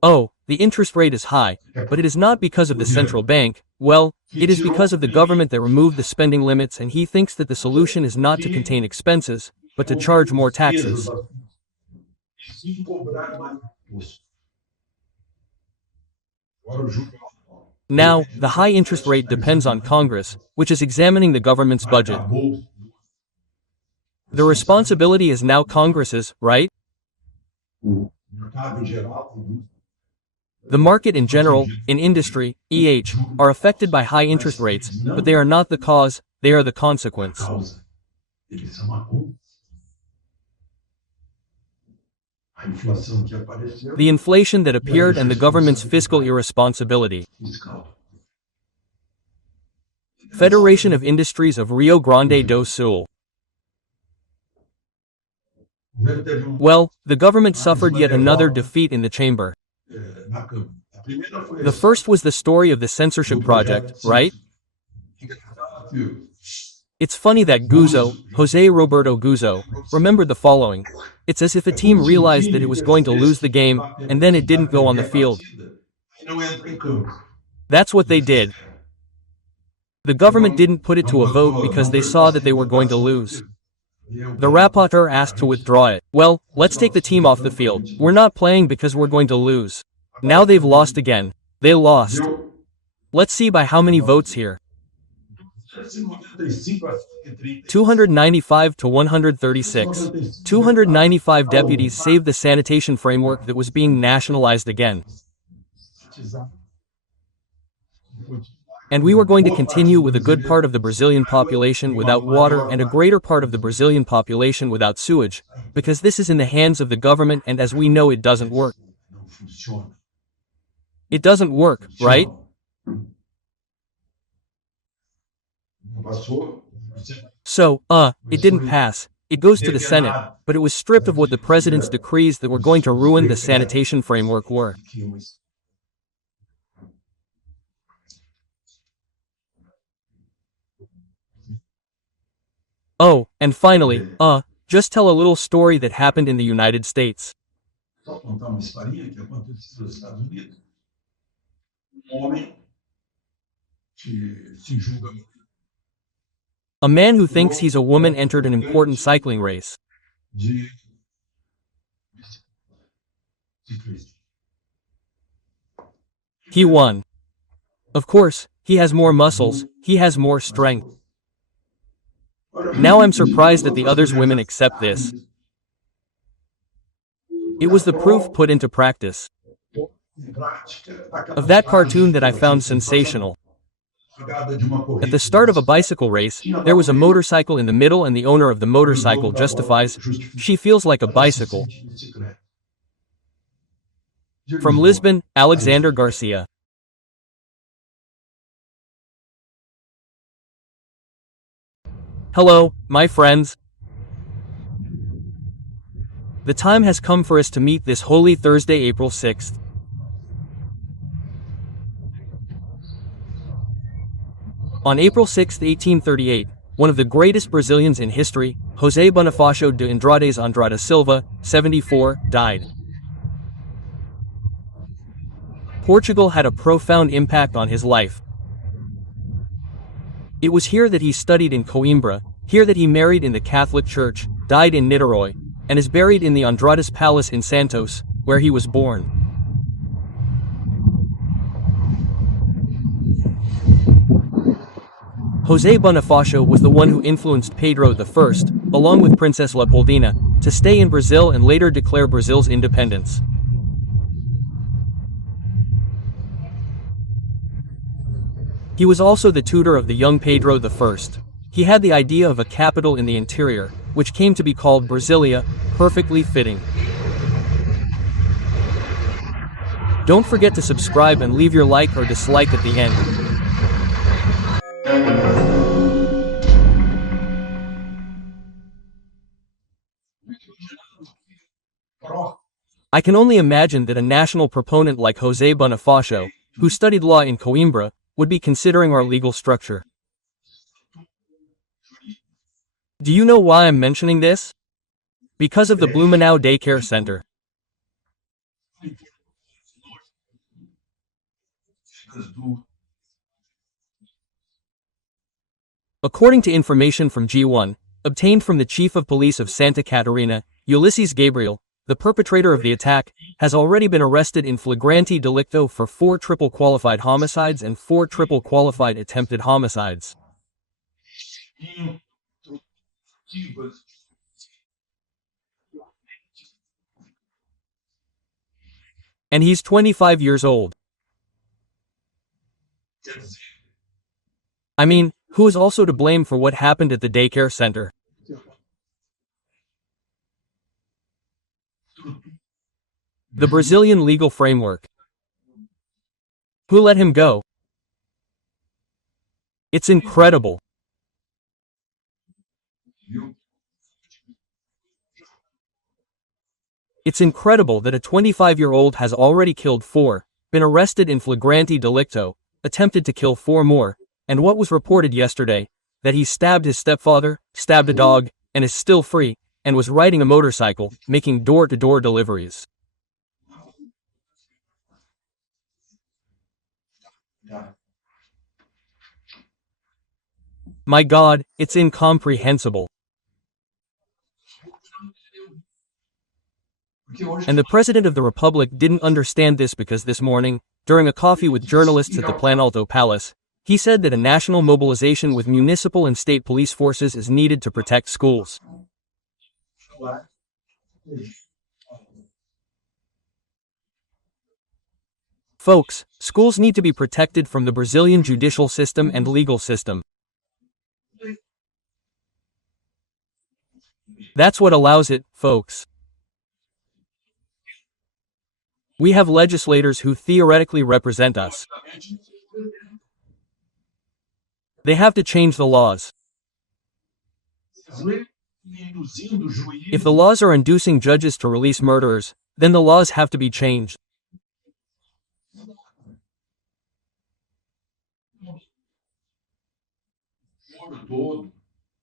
Oh, The interest rate is high, but it is not because of the central bank. Well, it is because of the government that removed the spending limits, and he thinks that the solution is not to contain expenses, but to charge more taxes. Now, the high interest rate depends on Congress, which is examining the government's budget. The responsibility is now Congress's, right? The market in general, in industry, are affected by high interest rates, but they are not the cause, they are the consequence. The inflation that appeared and the government's fiscal irresponsibility. Federation of Industries of Rio Grande do Sul. Well, the government suffered yet another defeat in the chamber. The first was the story of the censorship project, right? It's funny that Guzzo, Jose Roberto Guzzo, remembered the following. It's as if a team realized that it was going to lose the game, and then it didn't go on the field. That's what they did. The government didn't put it to a vote because they saw that they were going to lose. The rapporteur asked to withdraw it. Well, let's take the team off the field. We're not playing because we're going to lose. Now they've lost again. They lost. Let's see by how many votes here. 295 to 136. 295 deputies saved the sanitation framework that was being nationalized again. And we were going to continue with a good part of the Brazilian population without water and a greater part of the Brazilian population without sewage, because this is in the hands of the government, and as we know, it doesn't work. It doesn't work, right? So, it didn't pass. It goes to the Senate, but it was stripped of what the president's decrees that were going to ruin the sanitation framework were. Oh, and finally, just tell a little story that happened in the United States. A man who thinks he's a woman entered an important cycling race. He won. Of course, he has more muscles, he has more strength. Now I'm surprised that the others women accept this. It was the proof put into practice of that cartoon that I found sensational. At the start of a bicycle race, there was a motorcycle in the middle, and the owner of the motorcycle justifies, "She feels like a bicycle." From Lisbon, Alexander Garcia. Hello, my friends. The time has come for us to meet this holy Thursday, April 6th. On April 6, 1838, one of the greatest Brazilians in history, José Bonifácio de Andrade Silva, 74, died. Portugal had a profound impact on his life. It was here that he studied in Coimbra, here that he married in the Catholic Church, died in Niterói, and is buried in the Andrades Palace in Santos, where he was born. José Bonifácio was the one who influenced Pedro I, along with Princess Leopoldina, to stay in Brazil and later declare Brazil's independence. He was also the tutor of the young Pedro I. He had the idea of a capital in the interior, which came to be called Brasilia, perfectly fitting. Don't forget to subscribe and leave your like or dislike at the end. I can only imagine that a national proponent like José Bonifácio, who studied law in Coimbra, would be considering our legal structure. Do you know why I'm mentioning this? Because of the Blumenau Daycare Center. According to information from G1, obtained from the Chief of Police of Santa Catarina, Ulysses Gabriel, the perpetrator of the attack, has already been arrested in flagrante delicto for 4 triple qualified homicides and 4 triple qualified attempted homicides. And he's 25 years old. I mean, who is also to blame for what happened at the daycare center? The Brazilian legal framework. Who let him go? It's incredible. It's incredible that a 25-year-old has already killed 4, been arrested in flagrante delicto, attempted to kill 4 more, and what was reported yesterday, that he stabbed his stepfather, stabbed a dog, and is still free, and was riding a motorcycle, making door-to-door deliveries. My God, it's incomprehensible. And the President of the Republic didn't understand this because this morning, during a coffee with journalists at the Planalto Palace, he said that a national mobilization with municipal and state police forces is needed to protect schools. Folks, schools need to be protected from the Brazilian judicial system and legal system. That's what allows it, folks. We have legislators who theoretically represent us. They have to change the laws. If the laws are inducing judges to release murderers, then the laws have to be changed.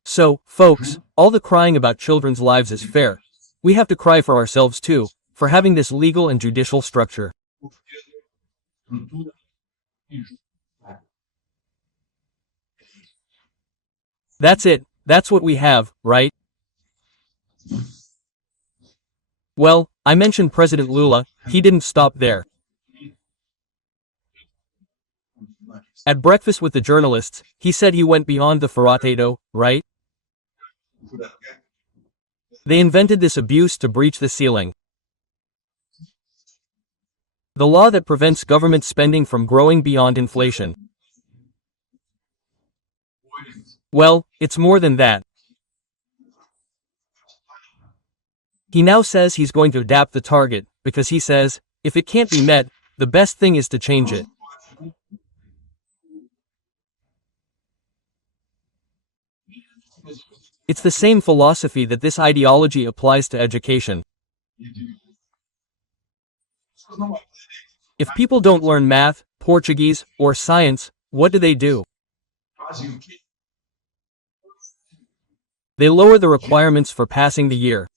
So, folks, all the crying about children's lives is fair. We have to cry for ourselves too, for having this legal and judicial structure. That's it, that's what we have, right? Well, I mentioned President Lula, he didn't stop there. At breakfast with the journalists, he said he went beyond the furtado, right? They invented this abuse to breach the ceiling. The law that prevents government spending from growing beyond inflation. Well, it's more than that. He now says he's going to adapt the target, because he says, if it can't be met, the best thing is to change it. It's the same philosophy that this ideology applies to education. If people don't learn math, Portuguese, or science, what do? They lower the requirements for passing the year.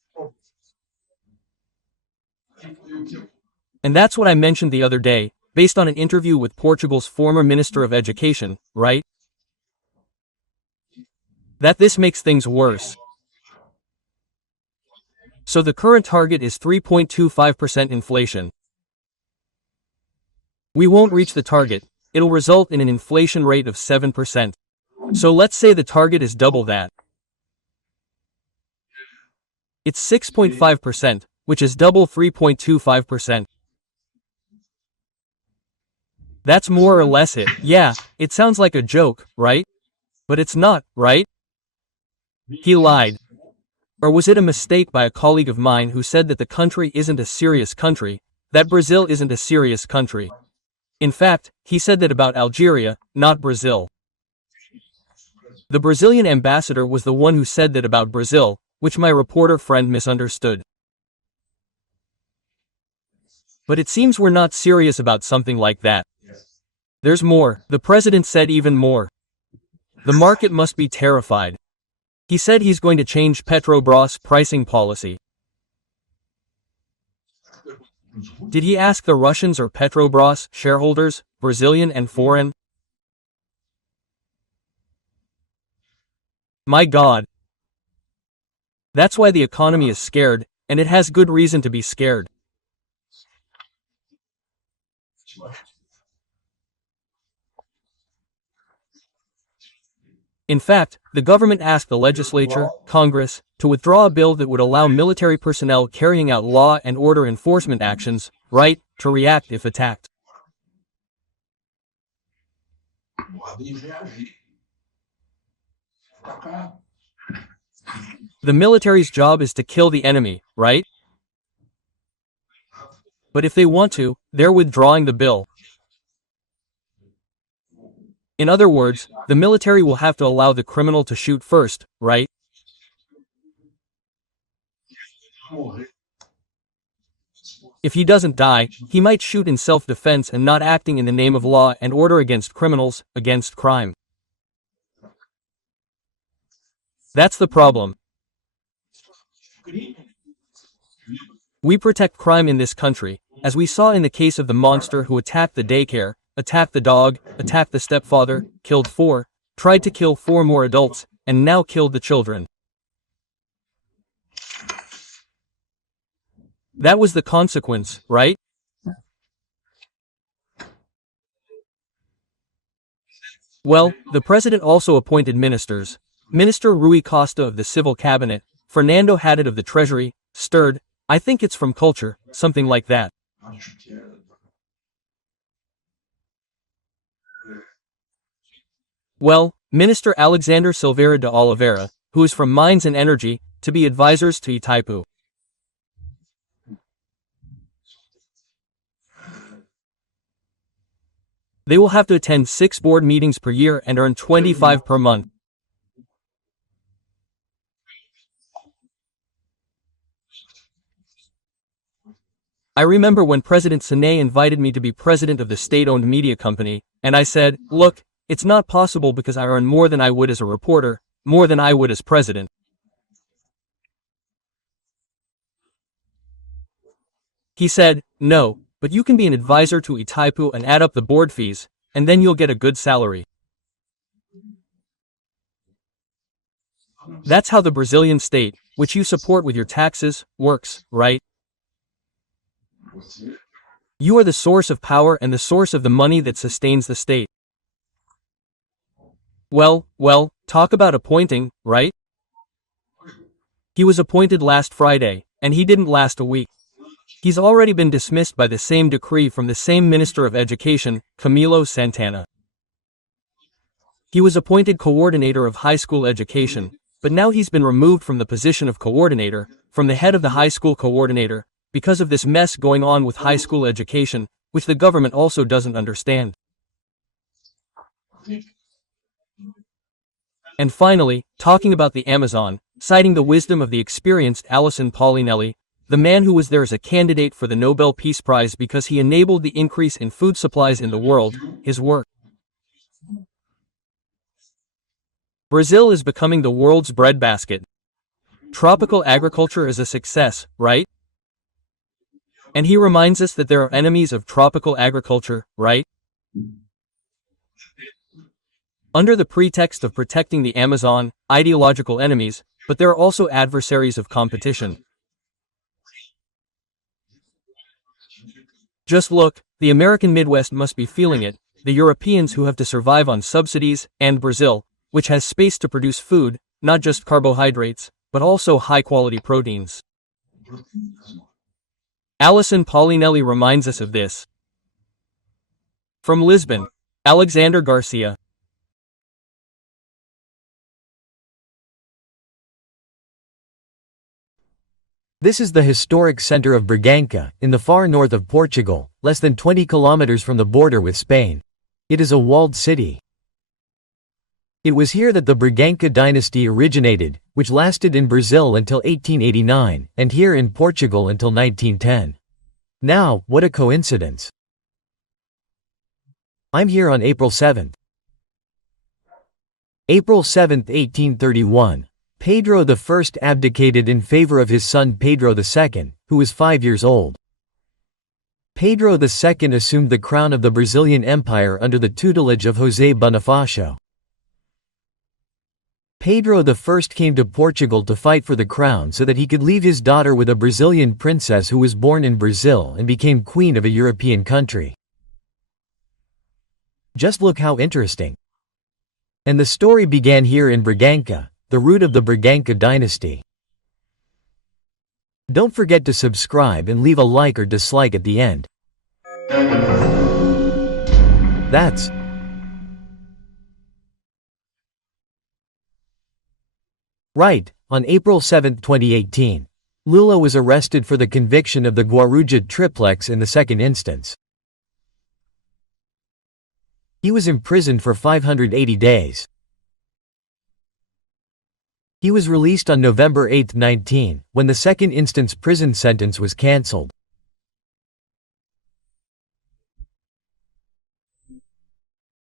And that's what I mentioned the other day, based on an interview with Portugal's former Minister of Education, right? That this makes things worse. So the current target is 3.25% inflation. We won't reach the target, it'll result in an inflation rate of 7%. So let's say the target is double that. It's 6.5%, which is double 3.25%. That's more or less it. Yeah, it sounds like a joke, right? But it's not, right? He lied. Or was it a mistake by a colleague of mine who said that the country isn't a serious country, that Brazil isn't a serious country? In fact, he said that about Algeria, not Brazil. The Brazilian ambassador was the one who said that about Brazil, which my reporter friend misunderstood. But it seems we're not serious about something like that. There's more. The president said even more. The market must be terrified. He said he's going to change Petrobras' pricing policy. Did he ask the Russians or Petrobras shareholders, Brazilian and foreign? My God. That's why the economy is scared, and it has good reason to be scared. In fact, the government asked the legislature, Congress, to withdraw a bill that would allow military personnel carrying out law and order enforcement actions, right, to react if attacked. The military's job is to kill the enemy, right? But if they want to, they're withdrawing the bill. In other words, the military will have to allow the criminal to shoot first, right? If he doesn't die, he might shoot in self-defense and not acting in the name of law and order against criminals, against crime. That's the problem. We protect crime in this country, as we saw in the case of the monster who attacked the daycare, attacked the dog, attacked the stepfather, killed 4, tried to kill 4 more adults, and now killed the children. That was the consequence, right? Well, the president also appointed ministers. Minister Rui Costa of the Civil Cabinet, Fernando Haddad of the Treasury, Stirred, I think it's from culture, something like that. Well, Minister Alexander Silveira de Oliveira, who is from Mines and Energy, to be advisors to Itaipu. They will have to attend 6 board meetings per year and earn 25 per month. I remember when President Sane invited me to be president of the state-owned media company, and I said, look, it's not possible because I earn more than I would as a reporter, more than I would as president. He said, no, but you can be an advisor to Itaipu and add up the board fees, and then you'll get a good salary. That's how the Brazilian state, which you support with your taxes, works, right? You are the source of power and the source of the money that sustains the state. Well, talk about appointing, right? He was appointed last Friday, and he didn't last a week. He's already been dismissed by the same decree from the same Minister of Education, Camilo Santana. He was appointed coordinator of high school education, but now he's been removed from the position of coordinator, from the head of the high school coordinator, because of this mess going on with high school education, which the government also doesn't understand. And finally, talking about the Amazon, citing the wisdom of the experienced Alison Paulinelli, the man who was there as a candidate for the Nobel Peace Prize because he enabled the increase in food supplies in the world, his work. Brazil is becoming the world's breadbasket. Tropical agriculture is a success, right? And he reminds us that there are enemies of tropical agriculture, right? Under the pretext of protecting the Amazon, ideological enemies, but there are also adversaries of competition. Just look, the American Midwest must be feeling it, the Europeans who have to survive on subsidies, and Brazil, which has space to produce food, not just carbohydrates, but also high-quality proteins. Alison Paulinelli reminds us of this. From Lisbon, Alexander Garcia. This is the historic center of Bragança, in the far north of Portugal, less than 20 kilometers from the border with Spain. It is a walled city. It was here that the Bragança dynasty originated, which lasted in Brazil until 1889, and here in Portugal until 1910. Now, what a coincidence. I'm here on April 7th. April 7, 1831. Pedro I abdicated in favor of his son Pedro II, who was 5 years old. Pedro II assumed the crown of the Brazilian Empire under the tutelage of José Bonifácio. Pedro I came to Portugal to fight for the crown so that he could leave his daughter with a Brazilian princess who was born in Brazil and became queen of a European country. Just look how interesting. And the story began here in Bragança, the root of the Bragança dynasty. Don't forget to subscribe and leave a like or dislike at the end. That's right. On April 7, 2018, Lula was arrested for the conviction of the Guarujá triplex in the second instance. He was imprisoned for 580 days. He was released on November 8, 19, when the second instance prison sentence was cancelled.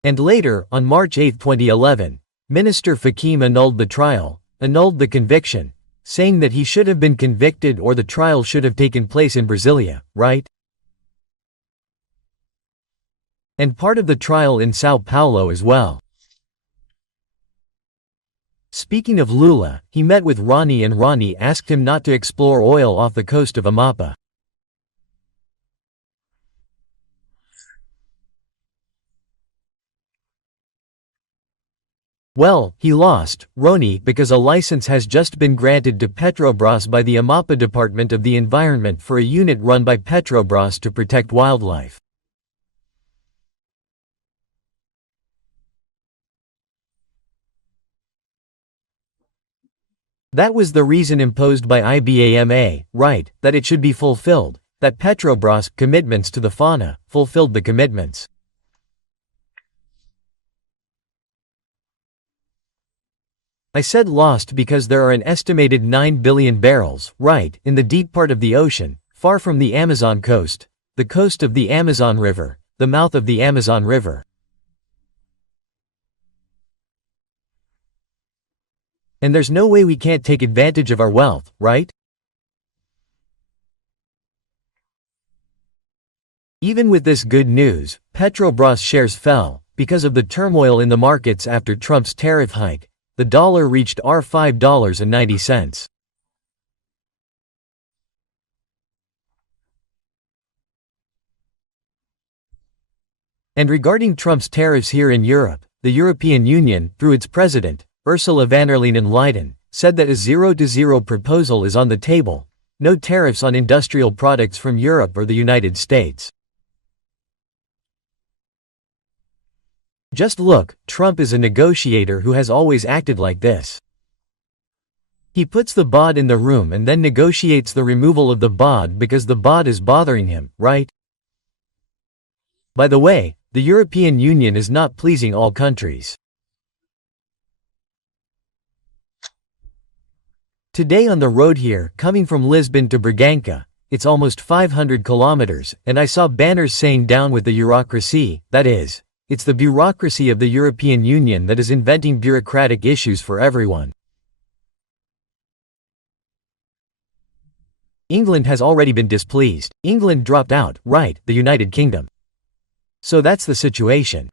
And later, on March 8, 2011, Minister Fakim annulled the trial, annulled the conviction, saying that he should have been convicted or the trial should have taken place in Brasilia, right? And part of the trial in São Paulo as well. Speaking of Lula, he met with Ronnie and Ronnie asked him not to explore oil off the coast of Amapa. Well, he lost, Ronnie, because a license has just been granted to Petrobras by the Amapa Department of the Environment for a unit run by Petrobras to protect wildlife. That was the reason imposed by IBAMA, right, that it should be fulfilled, that Petrobras' commitments to the fauna fulfilled the commitments. I said lost because there are an estimated 9 billion barrels, right, in the deep part of the ocean, far from the Amazon coast, the coast of the Amazon River, the mouth of the Amazon River. And there's no way we can't take advantage of our wealth, right? Even with this good news, Petrobras shares fell, because of the turmoil in the markets after Trump's tariff hike. The dollar reached $5.90. And regarding Trump's tariffs here in Europe, the European Union, through its president, Ursula von der Leyen, said that a 0-0 proposal is on the table, no tariffs on industrial products from Europe or the United States. Just look, Trump is a negotiator who has always acted like this. He puts the bod in the room and then negotiates the removal of the bod because the bod is bothering him, right? By the way, the European Union is not pleasing all countries. Today on the road here, coming from Lisbon to Bragança, it's almost 500 kilometers, and I saw banners saying down with the bureaucracy, that is, it's the bureaucracy of the European Union that is inventing bureaucratic issues for everyone. England has already been displeased. England dropped out, right, the United Kingdom. So that's the situation.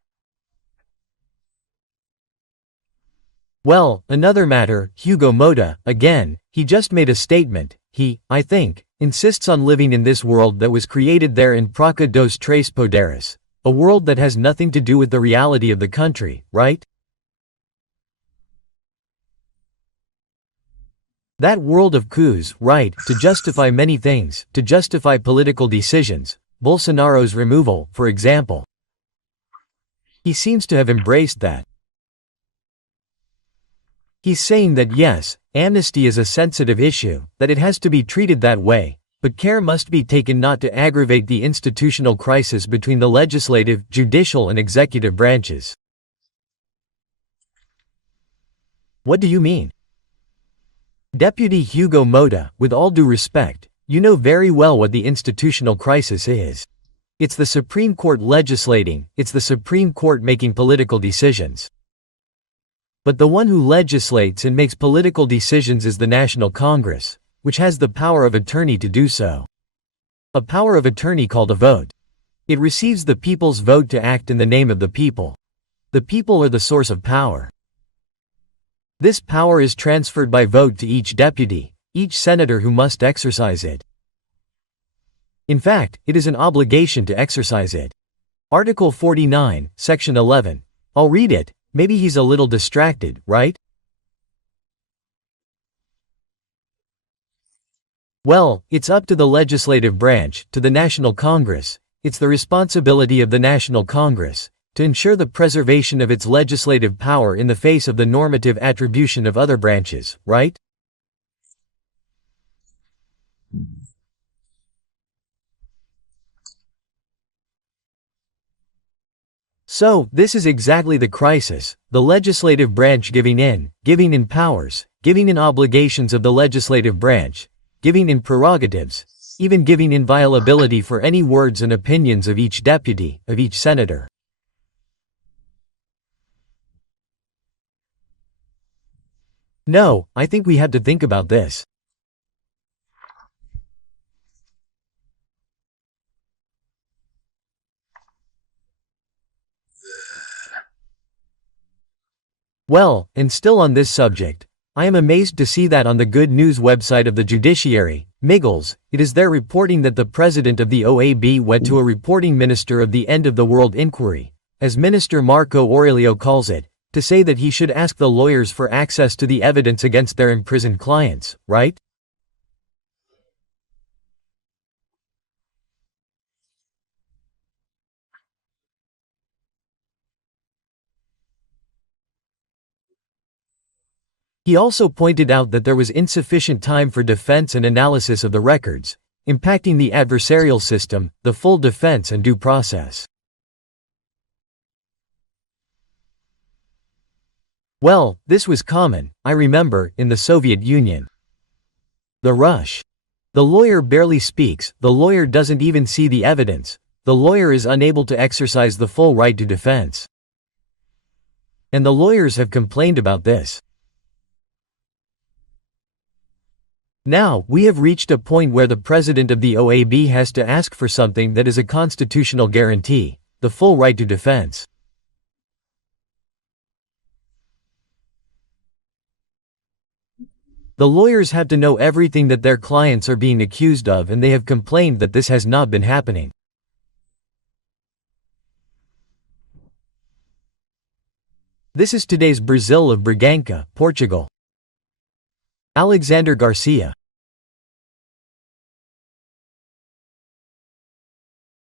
Well, another matter, Hugo Motta, again, he just made a statement. He, I think, insists on living in this world that was created there in Praca dos Três Poderes. A world that has nothing to do with the reality of the country, right? That world of coups, right, to justify many things, to justify political decisions, Bolsonaro's removal, for example. He seems to have embraced that. He's saying that yes, amnesty is a sensitive issue, that it has to be treated that way, but care must be taken not to aggravate the institutional crisis between the legislative, judicial and executive branches. What do you mean? Deputy Hugo Motta, with all due respect, you know very well what the institutional crisis is. It's the Supreme Court legislating, it's the Supreme Court making political decisions. But the one who legislates and makes political decisions is the National Congress, which has the power of attorney to do so. A power of attorney called a vote. It receives the people's vote to act in the name of the people. The people are the source of power. This power is transferred by vote to each deputy, each senator who must exercise it. In fact, it is an obligation to exercise it. Article 49, Section 11. I'll read it, maybe he's a little distracted, right? Well, it's up to the legislative branch, to the National Congress. It's the responsibility of the National Congress to ensure the preservation of its legislative power in the face of the normative attribution of other branches, right? So, this is exactly the crisis, the legislative branch giving in powers, giving in obligations of the legislative branch, giving in prerogatives, even giving inviolability for any words and opinions of each deputy, of each senator. No, I think we have to think about this. Well, and still on this subject, I am amazed to see that on the Good News website of the judiciary, Miggles, it is there reporting that the president of the OAB went to a reporting minister of the end of the world inquiry, as Minister Marco Aurelio calls it, to say that he should ask the lawyers for access to the evidence against their imprisoned clients, right? He also pointed out that there was insufficient time for defense and analysis of the records, impacting the adversarial system, the full defense and due process. Well, this was common, I remember, in the Soviet Union. The rush. The lawyer barely speaks, the lawyer doesn't even see the evidence, the lawyer is unable to exercise the full right to defense. And the lawyers have complained about this. Now, we have reached a point where the president of the OAB has to ask for something that is a constitutional guarantee, the full right to defense. The lawyers have to know everything that their clients are being accused of, and they have complained that this has not been happening. This is today's Brazil of Bragança, Portugal. Alexander Garcia.